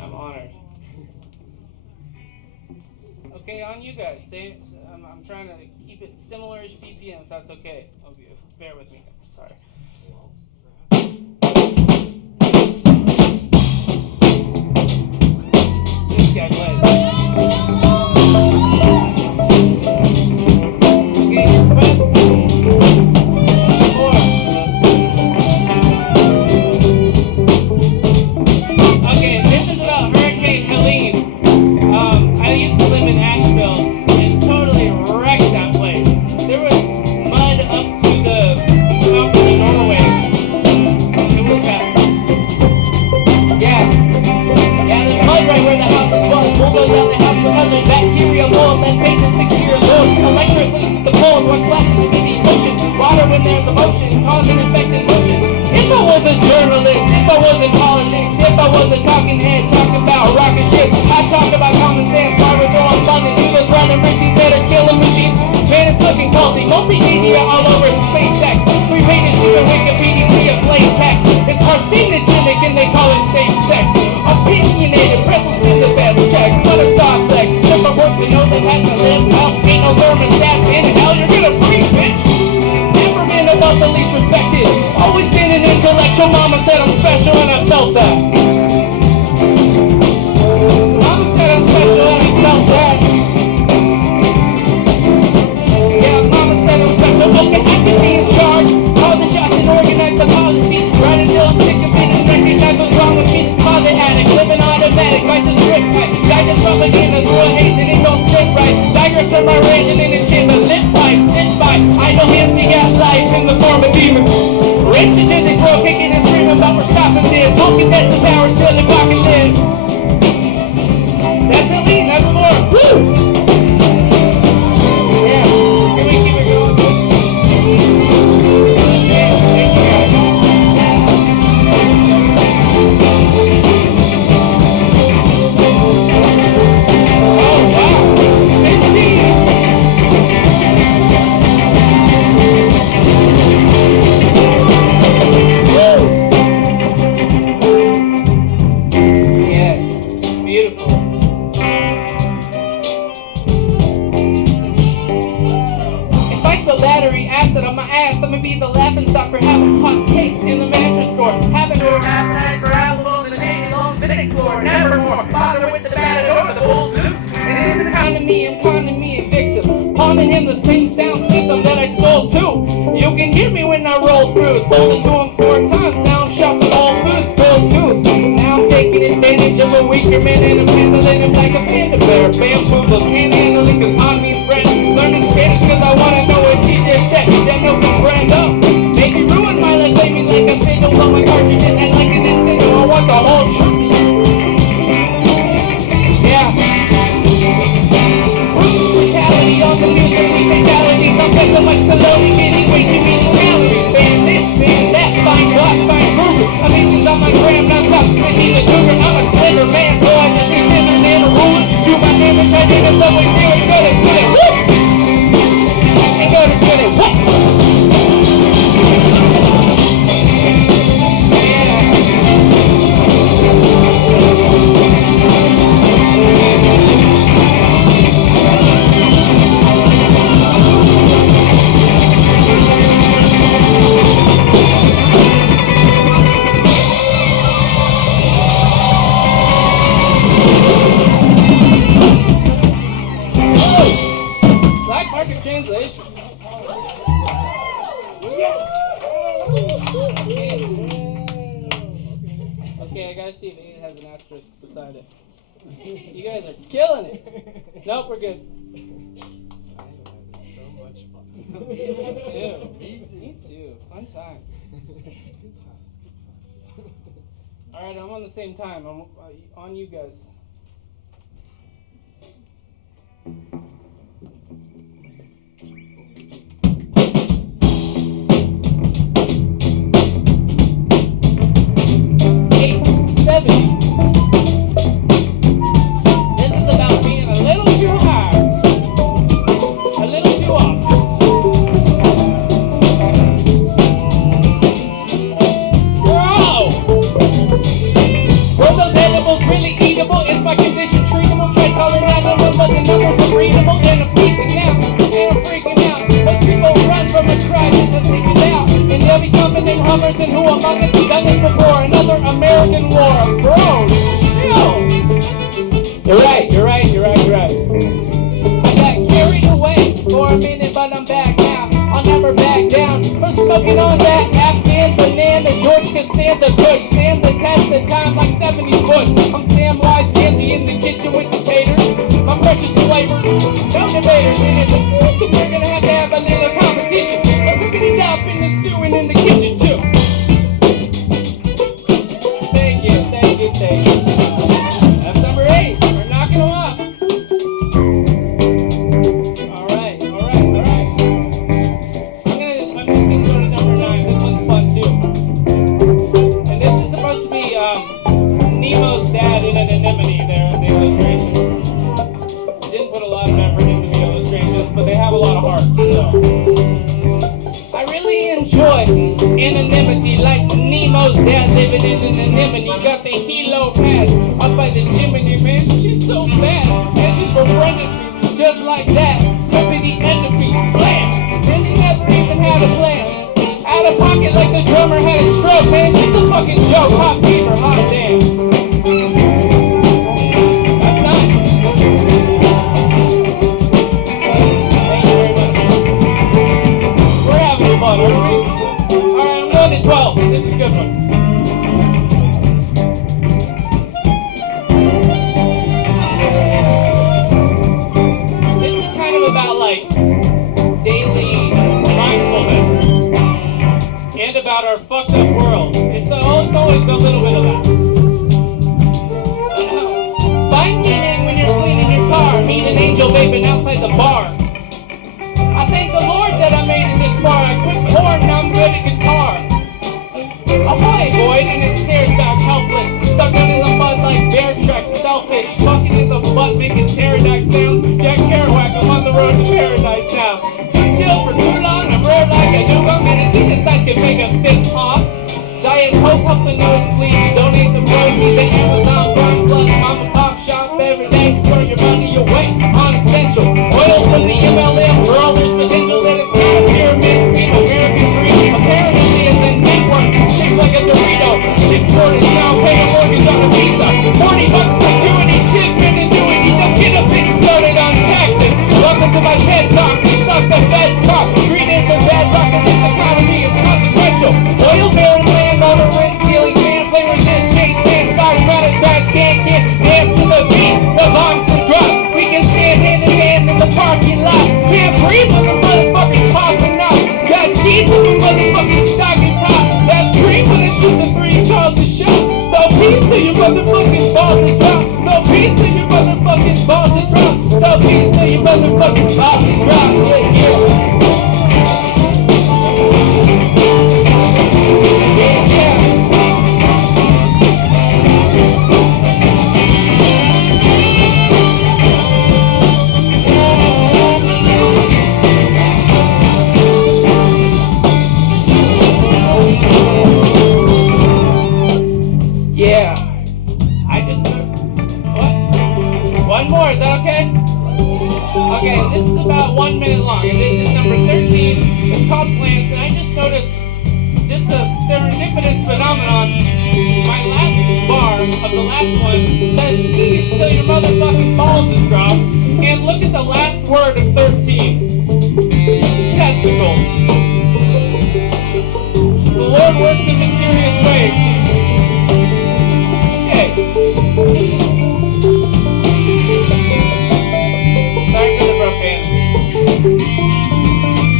I'm honored. Okay, on you guys. I'm trying to keep it similar-ish BPM if that's okay. Okay, bear with me. Sorry. This guy plays. Okay, request. 4. Okay, this is about Hurricane Helene. I used to live in Asheville and totally wrecked that place. There was mud up to the mountain in Norway. It was bad. Yeah, there's mud right where the house was. Bulldoze down the house because there's bacteria, mold, lead paint, and 6-year load. Electrically, the cold, rush plastic into the ocean. Water when there's emotion, causing infected motion. If I was a journalist, if I was in politics, if I was a talking head, talking about rocket shit, I'd talk about common sense, barbers throwing fun and divas running racing that are killing machines. Man, it's looking culty, multimedia all over SpaceX. Repainted to the Wikipedia, see a plain text. It's carcinogenic and they call it safe sex. Opinionated, pretzels in the best check. Butter star flex, never work to know that has to live out. Ain't no thermostats in hell, you're gonna freeze, bitch. Never been above the least respected. Always been an intellectual. Mama said I'm special and I felt that. Mama said I'm special and I felt that. Yeah, mama said I'm special. Okay, I can be in charge. Call the shots and organize the policies. Right until I'm sick of it and recognize what's wrong with me. Closet addict, living automatic, vice is grip tight. Guidance propaganda through a haze and it don't sit right. Digress from my range and in the chin, but lit pipe, sit by. I know him, he got life in the form of demons. Rage to the grow, kicking and screaming about we're stopping this. Talking dead to power. him like a panda bear. Bamboozled, panhandling cause I'm me's friend. Learning Spanish cause I wanna know what she just said. Then no comprendo. Maybe ruin my life, play me like a fiddle. Blow my cartridge and like a Nintendo. I want the whole truth. Yeah. Brutality on the music, we fatalities. I'm so much slowly getting way too many calories. Ban this, ban that, find what, find Google. I'm itches on my gram, not stop spitting a cougar. I'm a clever man, so I just be living in a ruin. Do my damage, I did it, so we do it, go to it, woo! And go to it, woo! Black market translation. Okay, I gotta see if it has an asterisk beside it. You guys are killing it. Nope, we're good. So much fun. Me too. Fun times. Good times. Alright, I'm on the same time. I'm on you guys. This is about being a little too high, a little too off. Bro! Were those edibles really eatable? Is my condition treatable? Try calling 911, but the numbers are readable. And I'm freaking out, But people run from a crisis and freak it out. And they'll be jumping in Hummers and who among us has done this before? Another American war. Bro, chill! You're right. I got carried away for a minute, but I'm back now. I'll never back down from smoking on that Afghan banana. George Costanza Kush, stand the test of time like 70s Bush. I'm Samwise Gamgee in the kitchen with the taters. My precious flavor, no debaters in it. But we're gonna have a little competition. We're cooking it up in the stew and in the kitchen too. Thank you. That's number 8. We're knocking them up. All right. I'm just gonna go to number 9. This one's fun too. And this is supposed to be Nemo's dad in an anemone there in the illustration. Didn't put a lot of effort into the illustrations, but they have a lot of heart. So I really enjoy anonymity, like Nemo's dad living in an anemone. Got the helo pad up by the chimney, man. She's so bad, and she's befriended me just like that. Could be the end of me, blam. Really never even had a plan. Out of pocket like the drummer had a stroke, man. She's a fucking joke. Hot fever, hot damn. That's nice. Thank you very much. We're having fun, aren't we? Alright, I'm going to 12. This is a good one. This is kind of about like daily mindfulness and about our fucked up world. It's always a little bit of that. Find meaning when you're cleaning your car. Meet an angel vaping outside the bar. I thank the Lord that I made it this far. I quit porn, now I'm good at guitar. Ahoy, Boyd, and it stares back helpless. Stuck under the mud like bear tracks, selfish. Fucking in the butt, making pterodactyl sounds. Jack Kerouac, I'm on the road to paradise now. Too chill for too long, I'm rare like a dugong. And a genius size can make a fit off. Diet Coke up the nosebleed. Donate the proceeds to Amazon, Burn Plus. I'm a pop shop every day. Throw your money away on essential. Oil from the MLM, girl, there's potential that it's not a pyramid. Scheme, American dream. Apparently it's a network. Shaped like a Dorito. Chip shortage now, pay a mortgage on a visa. $40 gratuity, tip in annuity. Don't get a bitch started on taxes. Welcome to my TED Talk. Suck the Fed talk. Green is the bedrock of this economy is consequential. Oil barrel land on the rent ceiling. Man, play resist, chase, man, sorry, matter, trash, can't dance to the beat. the bombs will drop. We can stand hand in hand in the parking lot. Can't breathe when the motherfucking popping out. Got cheese when the motherfucking stock is hot. That's cream when it shoots the 3 calls a shot. So peace to your motherfucking balls and drop. So peace to your motherfucking balls and drop. So peace to your motherfucking balls and drop. Yeah, yeah. Yeah, I just what? One more, is that okay? Okay, this is about 1 minute long, and this is number 13. It's called Plants, and I just noticed just a serendipitous phenomenon. My last bar of the last one says, "Peace till your motherfucking balls is dropped," and look at the last word of 13. Testicles. The Lord works in mysterious ways. Sorry for the profanity.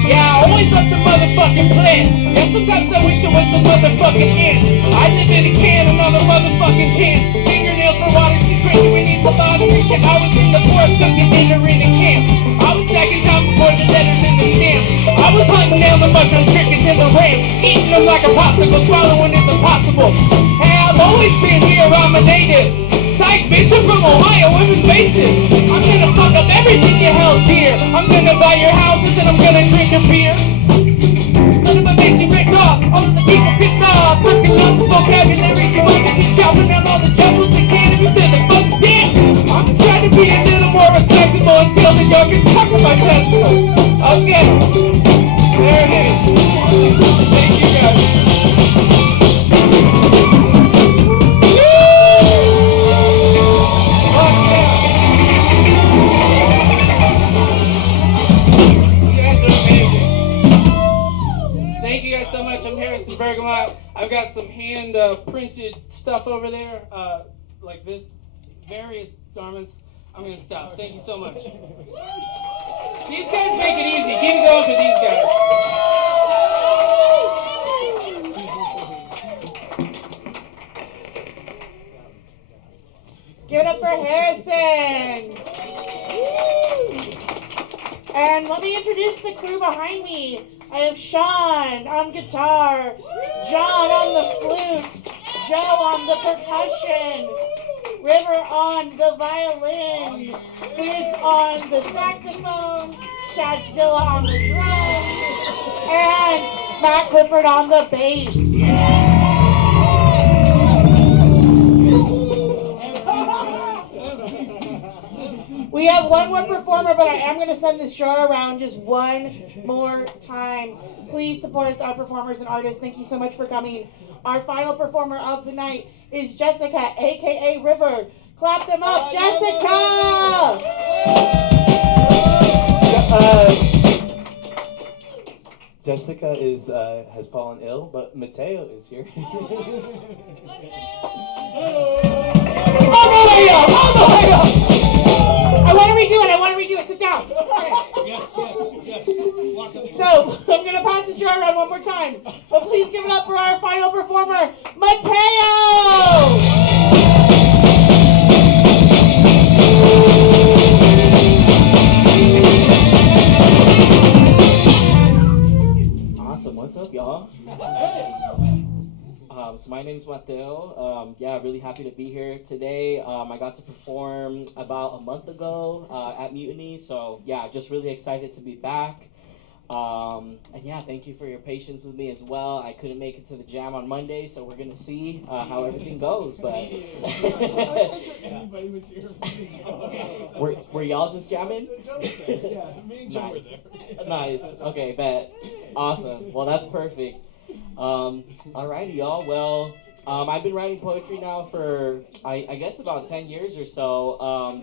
Yeah, I always up the motherfucking plan. Yeah, sometimes I wish I was the motherfucking ant. I live in a can, another motherfucking can. Fingernails for water, she's crazy, we need philosophy. Shit, I was in the forest cooking dinner in a camp. I was stacking down before the letters in the stamp. I was hunting down the mushrooms, crickets in the ram. Eating them like a popsicle, swallowing is impossible. Hey, I've always been here, I'm a native. Psych, bitch, I'm from Ohio, I'm invasive. I'm gonna fuck up everything you held dear. I'm gonna buy your houses and I'm gonna drink your beer. Son of a bitch, you ripped off, all of the people pissed off. Fucking love the vocabulary, you might get chopping down all the jungles and cannabis and the fuck's dead. I'm trying to be a little more respectable until the y'all can talk about testicles. Okay, there it is. Thank you guys. Bergamot. I've got some hand printed stuff over there, like this, various garments. I'm gonna stop. Thank you so much. These guys make it easy. Keep it going for these guys. Give it up for Harrison. And let me introduce the crew behind me. I have Sean on guitar, John on the flute, Joe on the percussion, River on the violin, Skids on the saxophone, Chadzilla on the drums, and Matt Clifford on the bass. We have one more performer, but I am going to send this show around just one more time. Please support our performers and artists. Thank you so much for coming. Our final performer of the night is Jessica, a.k.a. River. Clap them up, Jessica! Jessica has fallen ill, but Mateo is here. I want to redo it. Sit down. Yes. So, I'm going to pass the jar around one more time. But please give it up for our final performer, Mateo! Awesome. What's up, y'all? So my name's Mateo. Really happy to be here today. I got to perform about a month ago at Mutiny. So just really excited to be back. And thank you for your patience with me as well. I couldn't make it to the jam on Monday, so we're gonna see how everything goes. But Anybody was here for the job. were y'all just jamming? Yeah, me and Joe were there. Nice. Okay, bet. Awesome. Well, that's perfect. Alrighty, y'all. Well, I've been writing poetry now for I guess about 10 years or so. A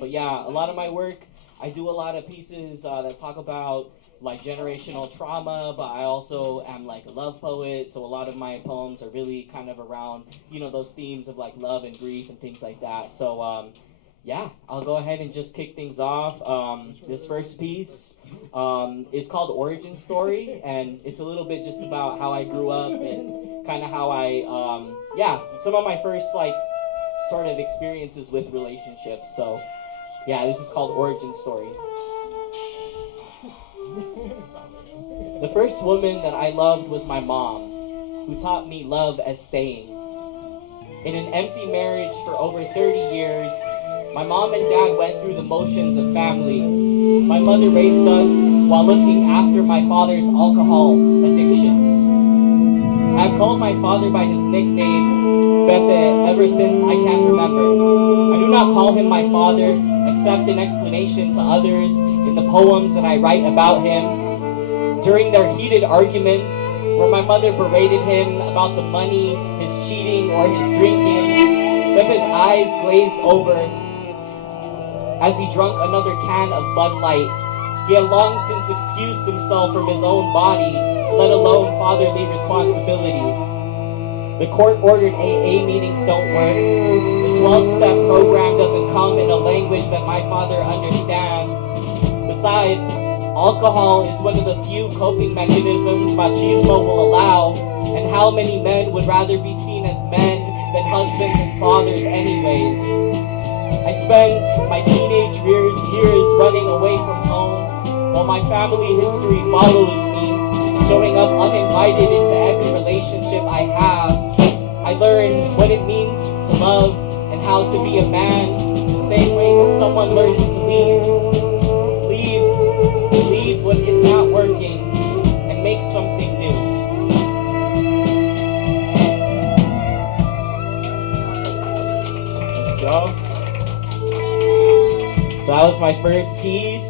lot of my work, I do a lot of pieces that talk about like generational trauma, but I also am like a love poet, so a lot of my poems are really kind of around, those themes of like love and grief and things like that. So yeah, I'll go ahead and just kick things off. This first piece is called Origin Story, and it's a little bit just about how I grew up and kind of how I, some of my first like sort of experiences with relationships. So, yeah, this is called Origin Story. The first woman that I loved was my mom, who taught me love as staying. In an empty marriage for over 30 years, my mom and dad went through the motions of family. My mother raised us while looking after my father's alcohol addiction. I've called my father by his nickname, Pepe, ever since I can remember. I do not call him my father, except in explanation to others in the poems that I write about him. During their heated arguments, where my mother berated him about the money, his cheating, or his drinking, Pepe's eyes glazed over as he drank another can of Bud Light. He had long since excused himself from his own body, let alone fatherly responsibility. The court-ordered AA meetings don't work. The 12-step program doesn't come in a language that my father understands. Besides, alcohol is one of the few coping mechanisms machismo will allow, and how many men would rather be seen as men than husbands and fathers anyways. I spent my teenage years running away from home, while my family history follows me, showing up uninvited into every relationship I have. I learned what it means to love and how to be a man, the same way that someone learns to leave. Leave what is not working and make something new. So that was my first piece.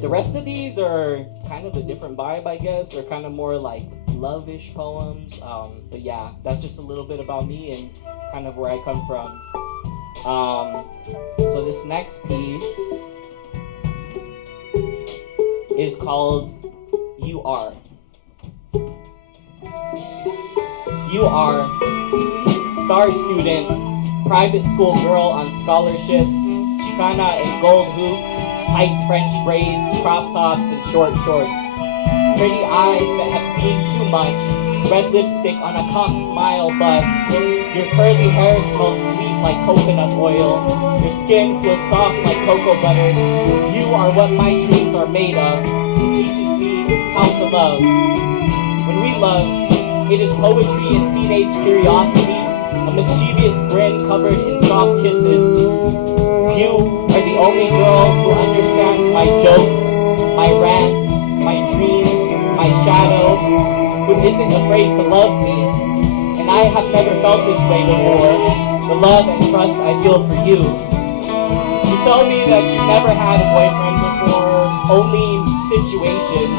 The rest of these are kind of a different vibe, I guess. They're kind of more like love-ish poems. But yeah, that's just a little bit about me and kind of where I come from. So this next piece is called You Are. You are star student, private school girl on scholarship, Chicana and gold hoops, tight French braids, crop tops, and short shorts. Pretty eyes that have seen too much, red lipstick on a cop smile, but your curly hair smells sweet like coconut oil. Your skin feels soft like cocoa butter. You are what my dreams are made of. It teaches me how to love. When we love, it is poetry and teenage curiosity, a mischievous grin covered in soft kisses. You are the only girl who understands my jokes, my rants, my dreams, my shadow, who isn't afraid to love me. And I have never felt this way before, the love and trust I feel for you. You tell me that you never had a boyfriend before, only situations.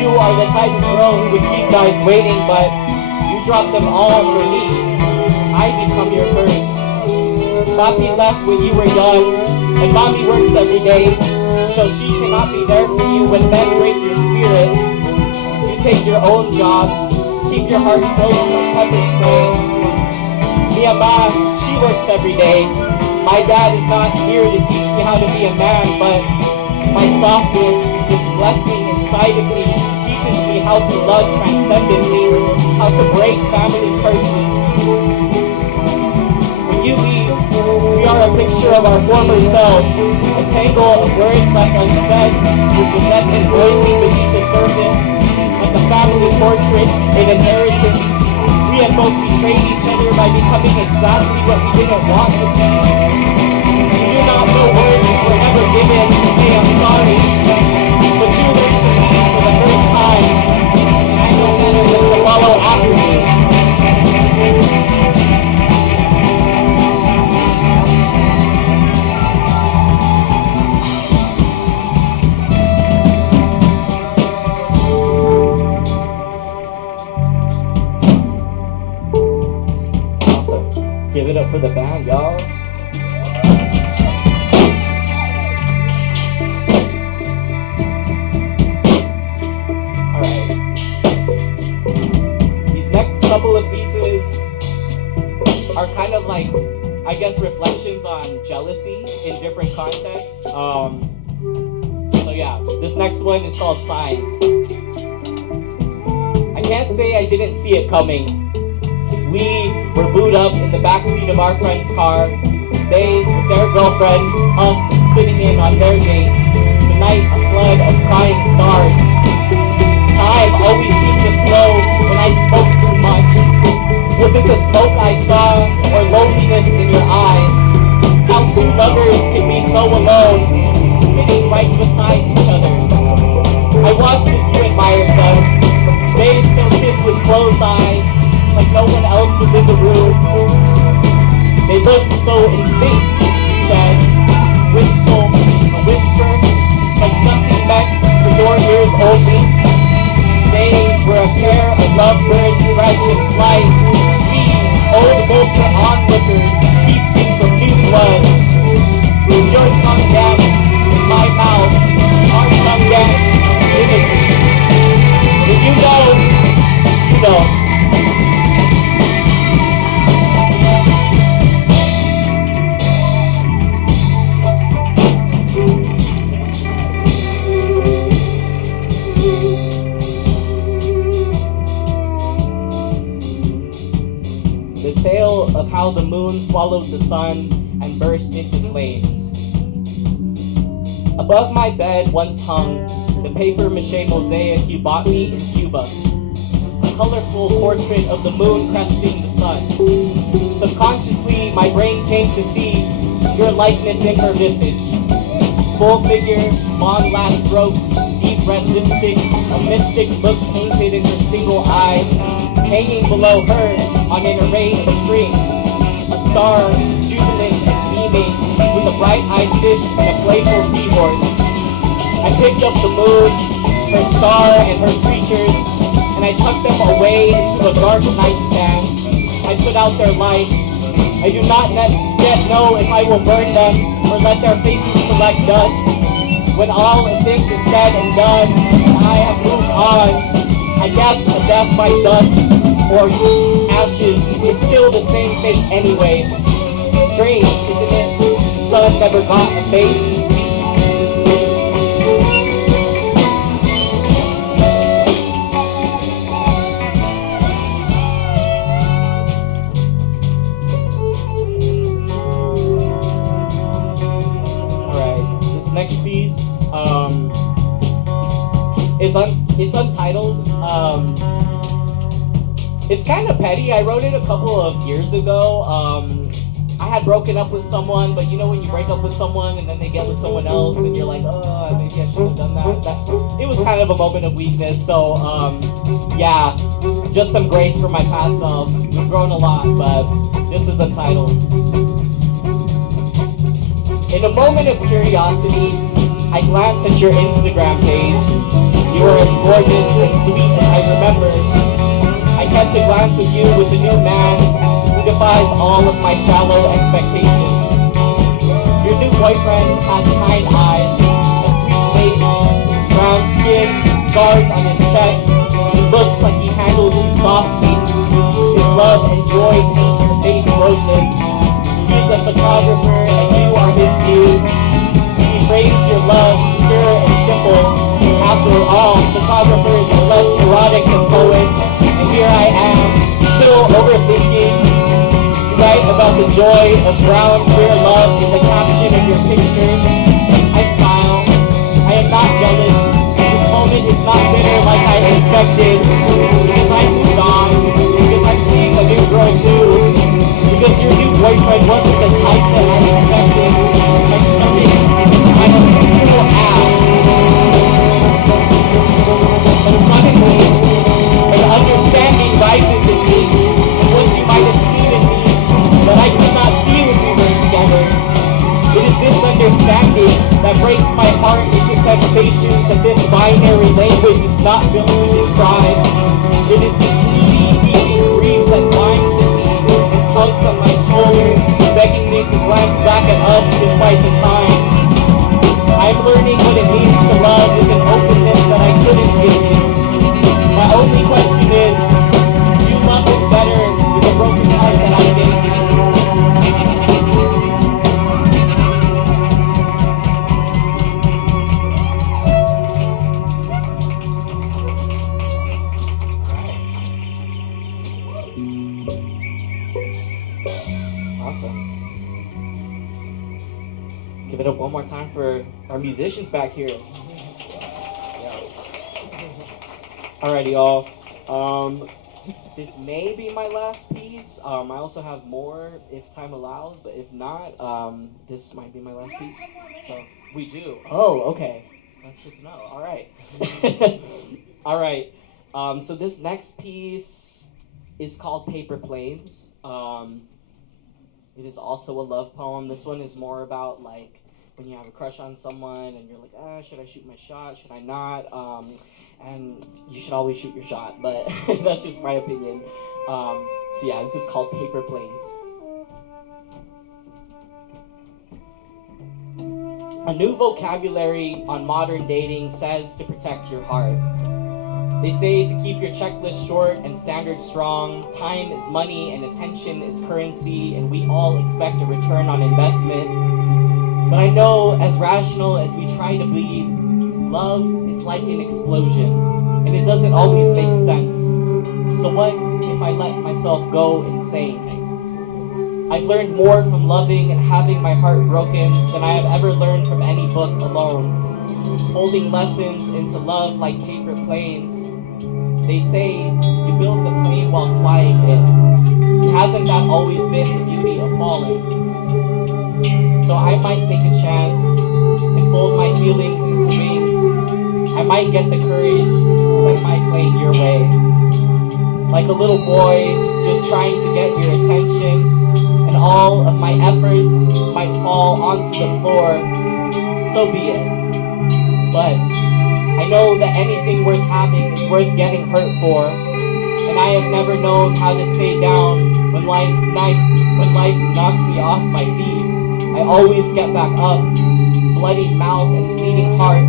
You are the type of girl who would keep guys waiting, but you drop them all for me. I become your first. Papi left when you were young, and mommy works every day, so she cannot be there for you when men break your spirit. You take your own job, keep your heart close like pepper spray. Mia Ma, she works every day. My dad is not here to teach me how to be a man, but my softness, this blessing inside of me, teaches me how to love transcendently, how to break family curses. When you leave, we are a picture of our former selves, a tangle of words left unsaid, with resentment boiling beneath the surface, like a family portrait in inheritance. We have both betrayed each other by becoming exactly what we didn't want to be. We do not know words we were never given to say I'm sorry, but you learned to leave for the first time, and I know better than to follow after you. Give it up for the band, y'all. Alright. These next couple of pieces are kind of like I guess, reflections on jealousy in different contexts. So yeah, this next one is called Signs. I can't say I didn't see it coming. We were booed up in the backseat of our friend's car. They with their girlfriend, us sitting in on their date. The night, a flood of crying stars. Time always seemed to slow when I spoke too much. Was it the smoke I saw or loneliness in your eyes? How two lovers can be so alone, sitting right beside each other. I watched as you admired them. They still kiss with closed eyes, like no one else was in the room. They looked so in sync, you said. Wistful, a whisper, like something meant for your ears only. They were a pair of lovebirds fresh in flight. We, old vulture onlookers, feasting from new blood. With your tongue down in my mouth, our tongue down innocent. If you know, you know. The tale of how the moon swallowed the sun and burst into flames. Above my bed once hung the paper mache mosaic you bought me in Cuba. A colorful portrait of the moon cresting the sun. Subconsciously, my brain came to see your likeness in her visage. Full figure, long last strokes, deep red lipstick, a mystic look painted in her single eye, hanging below her on an array of strings. A star, jubilant and beaming, with a bright-eyed fish and a playful seahorse. I picked up the moon, her star and her creatures, and I tucked them away into a dark nightstand. I put out their light. I do not yet know if I will burn them or let their faces collect dust. When all of this is said and done, I have moved on. I guess a death by dust or ashes is still the same fate anyway. Strange, isn't it? The sun never got a face. Next piece it's untitled. It's kind of petty. I wrote it a couple of years ago. I had broken up with someone, but you know when you break up with someone and then they get with someone else and you're like, oh, maybe I should have done that. It was kind of a moment of weakness. So yeah, just some grace for my past self. We've grown a lot, but this is untitled. In a moment of curiosity, I glanced at your Instagram page. You were as gorgeous and sweet as I remember. I kept a glance of you with a new man who defies all of my shallow expectations. Your new boyfriend has kind eyes, a sweet face, brown skin, scars on his chest. He looks like he handles you softly. His love and joy paint your face roses. He's a photographer and you are his muse. He frames your love pure and simple. After all, photographers are less erotic than poets. And here I am, still overthinking. You write about the joy of brown queer love in the caption of your picture. I smile. I am not jealous. This moment is not bitter like I expected. Because I moved on. Because I'm seeing a new girl too. Because your new boyfriend wasn't the type that I expected. My stomach is kind of a little ass. But suddenly, an understanding rises in me of what you might have seen in me that I could not see when we were together. It is this understanding that breaks my heart into sensations that this binary language is not built to describe. It is the beating grief that binds in me and tugs on my shoulder, begging me to glance back at us despite the time. I'm learning what it means to love with an openness that I couldn't give you. My only question is, do you love it better with a broken heart that I did? Awesome. Let's give it up one more time for our musicians back here. Yeah. Alrighty, y'all. This may be my last piece. I also have more if time allows, but if not, this might be my last piece. So we do. Oh, okay. That's good to know. All right. All right. So this next piece is called Paper Planes. It is also a love poem. This one is more about like when you have a crush on someone and you're like, should I shoot my shot? Should I not? And you should always shoot your shot, but that's just my opinion. So yeah, this is called Paper Planes. A new vocabulary on modern dating says to protect your heart. They say to keep your checklist short and standards strong. Time is money and attention is currency, and we all expect a return on investment. But I know, as rational as we try to be, love is like an explosion, and it doesn't always make sense. So what if I let myself go insane? I've learned more from loving and having my heart broken than I have ever learned from any book alone. Holding lessons into love like paper planes. They say you build the plane while flying it. Hasn't that always been the beauty of falling? So I might take a chance and fold my feelings into wings. I might get the courage to send my plane your way. Like a little boy just trying to get your attention, and all of my efforts might fall onto the floor. So be it. But I know that anything worth having is worth getting hurt for, and I have never known how to stay down when life knocks me off my feet. I always get back up, bloody mouth and bleeding heart,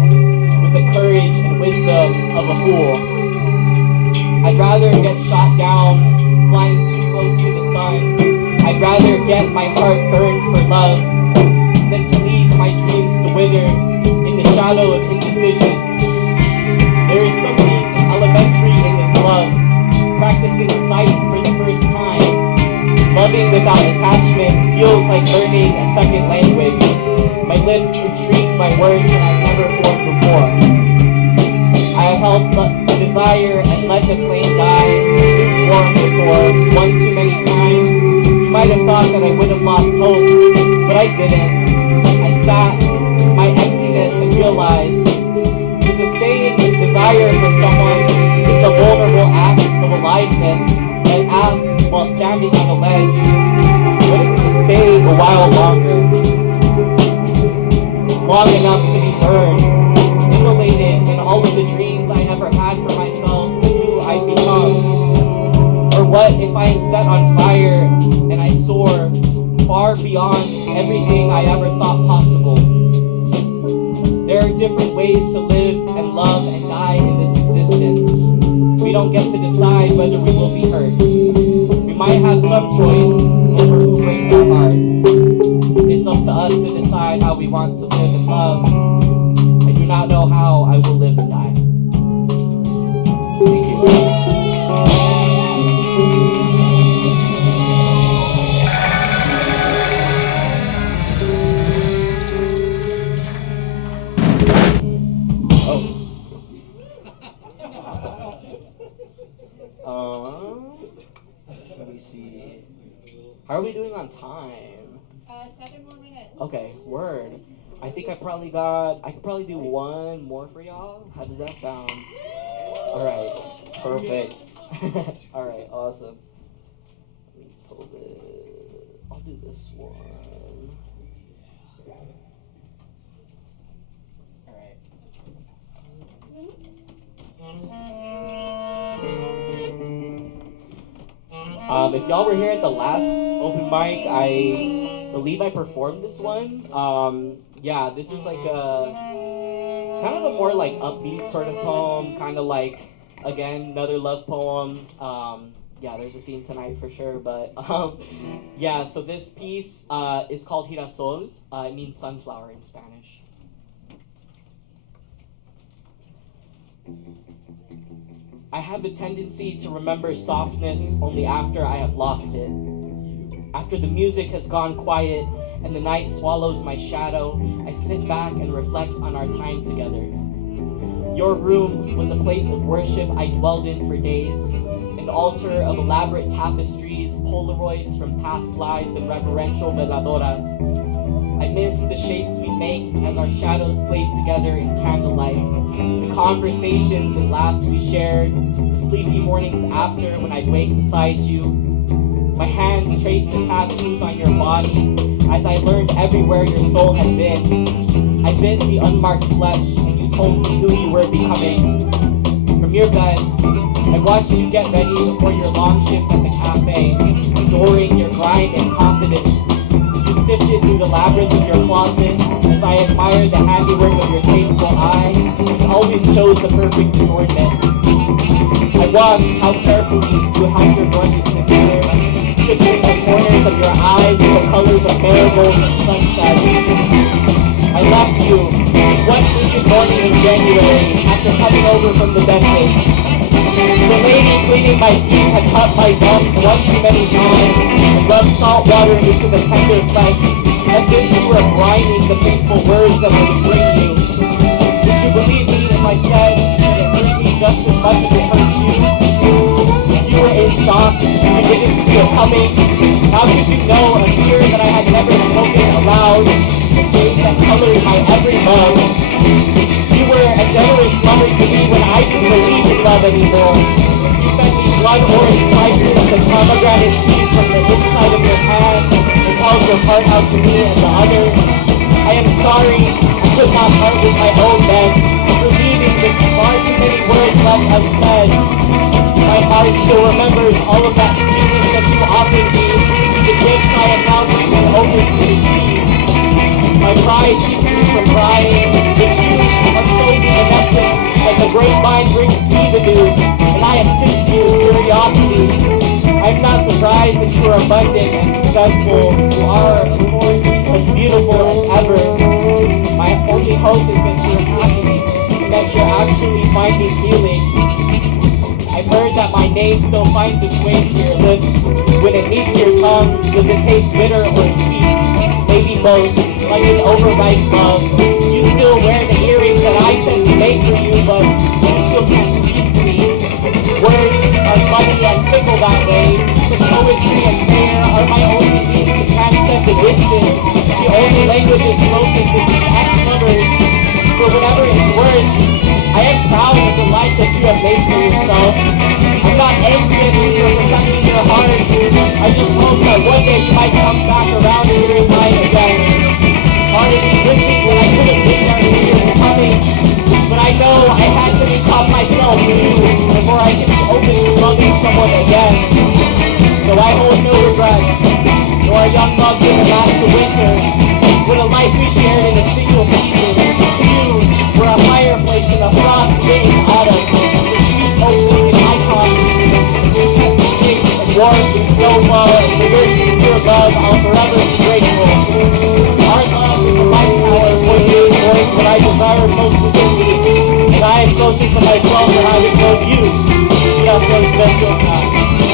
with the courage and wisdom of a fool. I'd rather get shot down, flying too close to the sun. I'd rather get my heart burned for love than to leave my dreams to wither in the shadow of indecision. There is something elementary in this love, practicing sight for the first time. Loving without attachment feels like learning a second language. My lips intrigue by words that I've never formed before. I have held desire and let the flame die. Warm before, one too many times. You might have thought that I would have lost hope, but I didn't. I sat in my emptiness and realized to sustain desire for someone is a vulnerable act of aliveness that asks while standing on a ledge, what if we could stay a while longer? Long enough to be burned, immolated in all of the dreams I ever had for myself and who I'd become. Or what if I am set on fire and I soar far beyond everything I ever thought possible? There are different ways to live and love and die in this existence. We don't get to decide whether we will be hurt. We might have some choice over who breaks our heart. It's up to us to decide how we want to live and love. I do not know how I will live and die. Thank you. Let me see. How are we doing on time? 7 more minutes. Okay, word. I think I could probably do one more for y'all. How does that sound? Alright, perfect. Alright, awesome. Let me pull this. I'll do this one. If y'all were here at the last open mic, I believe I performed this one. Yeah, this is like a kind of a more like upbeat sort of poem, kind of like, again, another love poem. Yeah, there's a theme tonight for sure, but yeah, so this piece is called Girasol. It means sunflower in Spanish. I have a tendency to remember softness only after I have lost it. After the music has gone quiet and the night swallows my shadow, I sit back and reflect on our time together. Your room was a place of worship I dwelled in for days, an altar of elaborate tapestries, Polaroids from past lives, and reverential veladoras. I miss the shapes we make as our shadows played together in candlelight, the conversations and laughs we shared, the sleepy mornings after when I'd wake beside you. My hands traced the tattoos on your body as I learned everywhere your soul had been. I bit the unmarked flesh and you told me who you were becoming. From your bed, I watched you get ready before your long shift at the cafe, adoring your grind and confidence. You sifted through the labyrinth of your closet as I admired the handiwork of your tasteful eye, which always chose the perfect adornment. I watched how carefully you held your brushes together, stitching the corners of your eyes with the colors of marigolds and sunset. I left you one frigid morning in January after coming over from the dentist. The lady cleaning my teeth had cut my gums one too many times and rubbed salt water into the tender flesh as if you were brining the painful words that I would bring you. Would you believe me if I said that it hurt me just as much as it hurt you? You were in shock, you didn't see it coming. How could you know a fear that I had never spoken aloud, the shade that colored my every love? You were a generous lover to me when I didn't believe in love anymore. You sent me blood orange slices of pomegranate seeds from the inside of your hand and held your heart out to me and the other. I am sorry I could not part with my own men for leaving with far too many words left unsaid. My heart still remembers all of that sweetness that you offered me, the gifts I am now given over to receive. My pride keeps me from crying, but you are so connected that the great mind brings me to do, and I am tipsy with curiosity. I'm not surprised that you are abundant and successful. You are, of course, as beautiful as ever. My only hope is that you're happy, and that you're actually finding healing. I've heard that my name still finds its way to your lips. When it meets your tongue, does it taste bitter or sweet? Maybe both, like an overripe love. You still wear the earrings that I sent to make for you, but you still can't speak to me. Words are funny and fickle that way, but poetry and prayer are my only means to transcend the distance. The only languages spoken with these ex-lovers. For whatever it's worth, I am proud of the life that you have made for yourself. I'm not angry at you for protecting your heart. I just hope that one day you might come back around and you're mine again. Part of me wishes that I could have been there when you were coming, but I know I had to become myself too before I could be open to loving someone again. So I hold no regrets, nor a young love didn't last the winter. With a life we shared in a single season, you were a fireplace in a frost-bitten autumn, the sweet oak-leaf icon, and warmth and snowfall, and for your sincere love, I'll forever be grateful. Our love is a light tower pointing towards what I desire most within me, and I am closer to myself than I would know you. Just as best of time.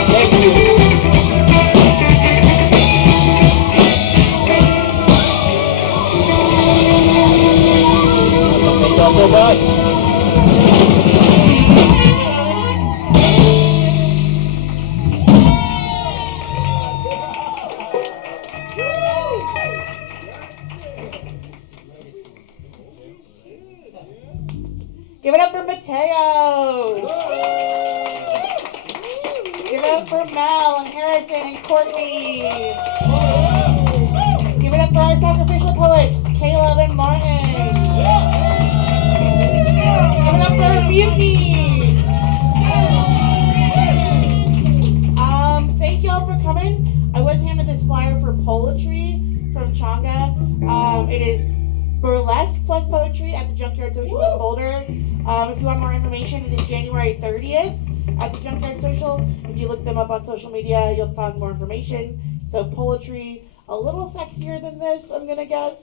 Thank you. So much. Give it up for Mateo. Give it up for Mel and Harrison and Courtney. Give it up for our sacrificial poets, Caleb and Martin. Give it up for Mutiny. Thank y'all for coming. I was handed this flyer for poetry from Changa. It is burlesque plus poetry at the Junkyard Social in Boulder. If you want more information, it is January 30th at the Junkyard Social. If you look them up on social media, you'll find more information. So poetry, a little sexier than this, I'm gonna guess.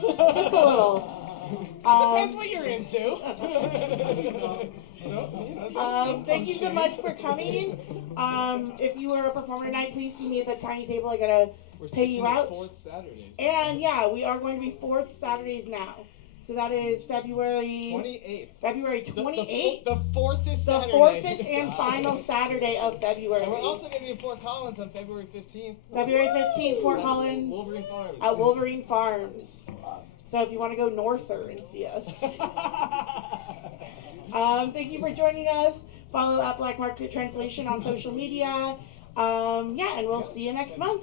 Just a little. Depends what you're into. Thank you so much for coming. If you were a performer tonight, please see me at the tiny table. I gotta We're pay you switching to out. Fourth Saturdays. And yeah, we are going to be fourth Saturdays now. So that is February 28th. February 28th. The fourth is The Saturday. fourth and final Saturday of February. And we're also going to be in Fort Collins on February 15th. February 15th, Fort Collins. Wolverine Farms. At Wolverine Farms. So if you want to go norther and see us. Thank you for joining us. Follow at Black Market Translation on social media. Yeah, and we'll see you next month.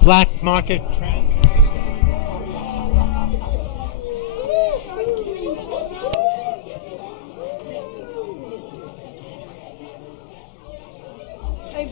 Black Market Translation.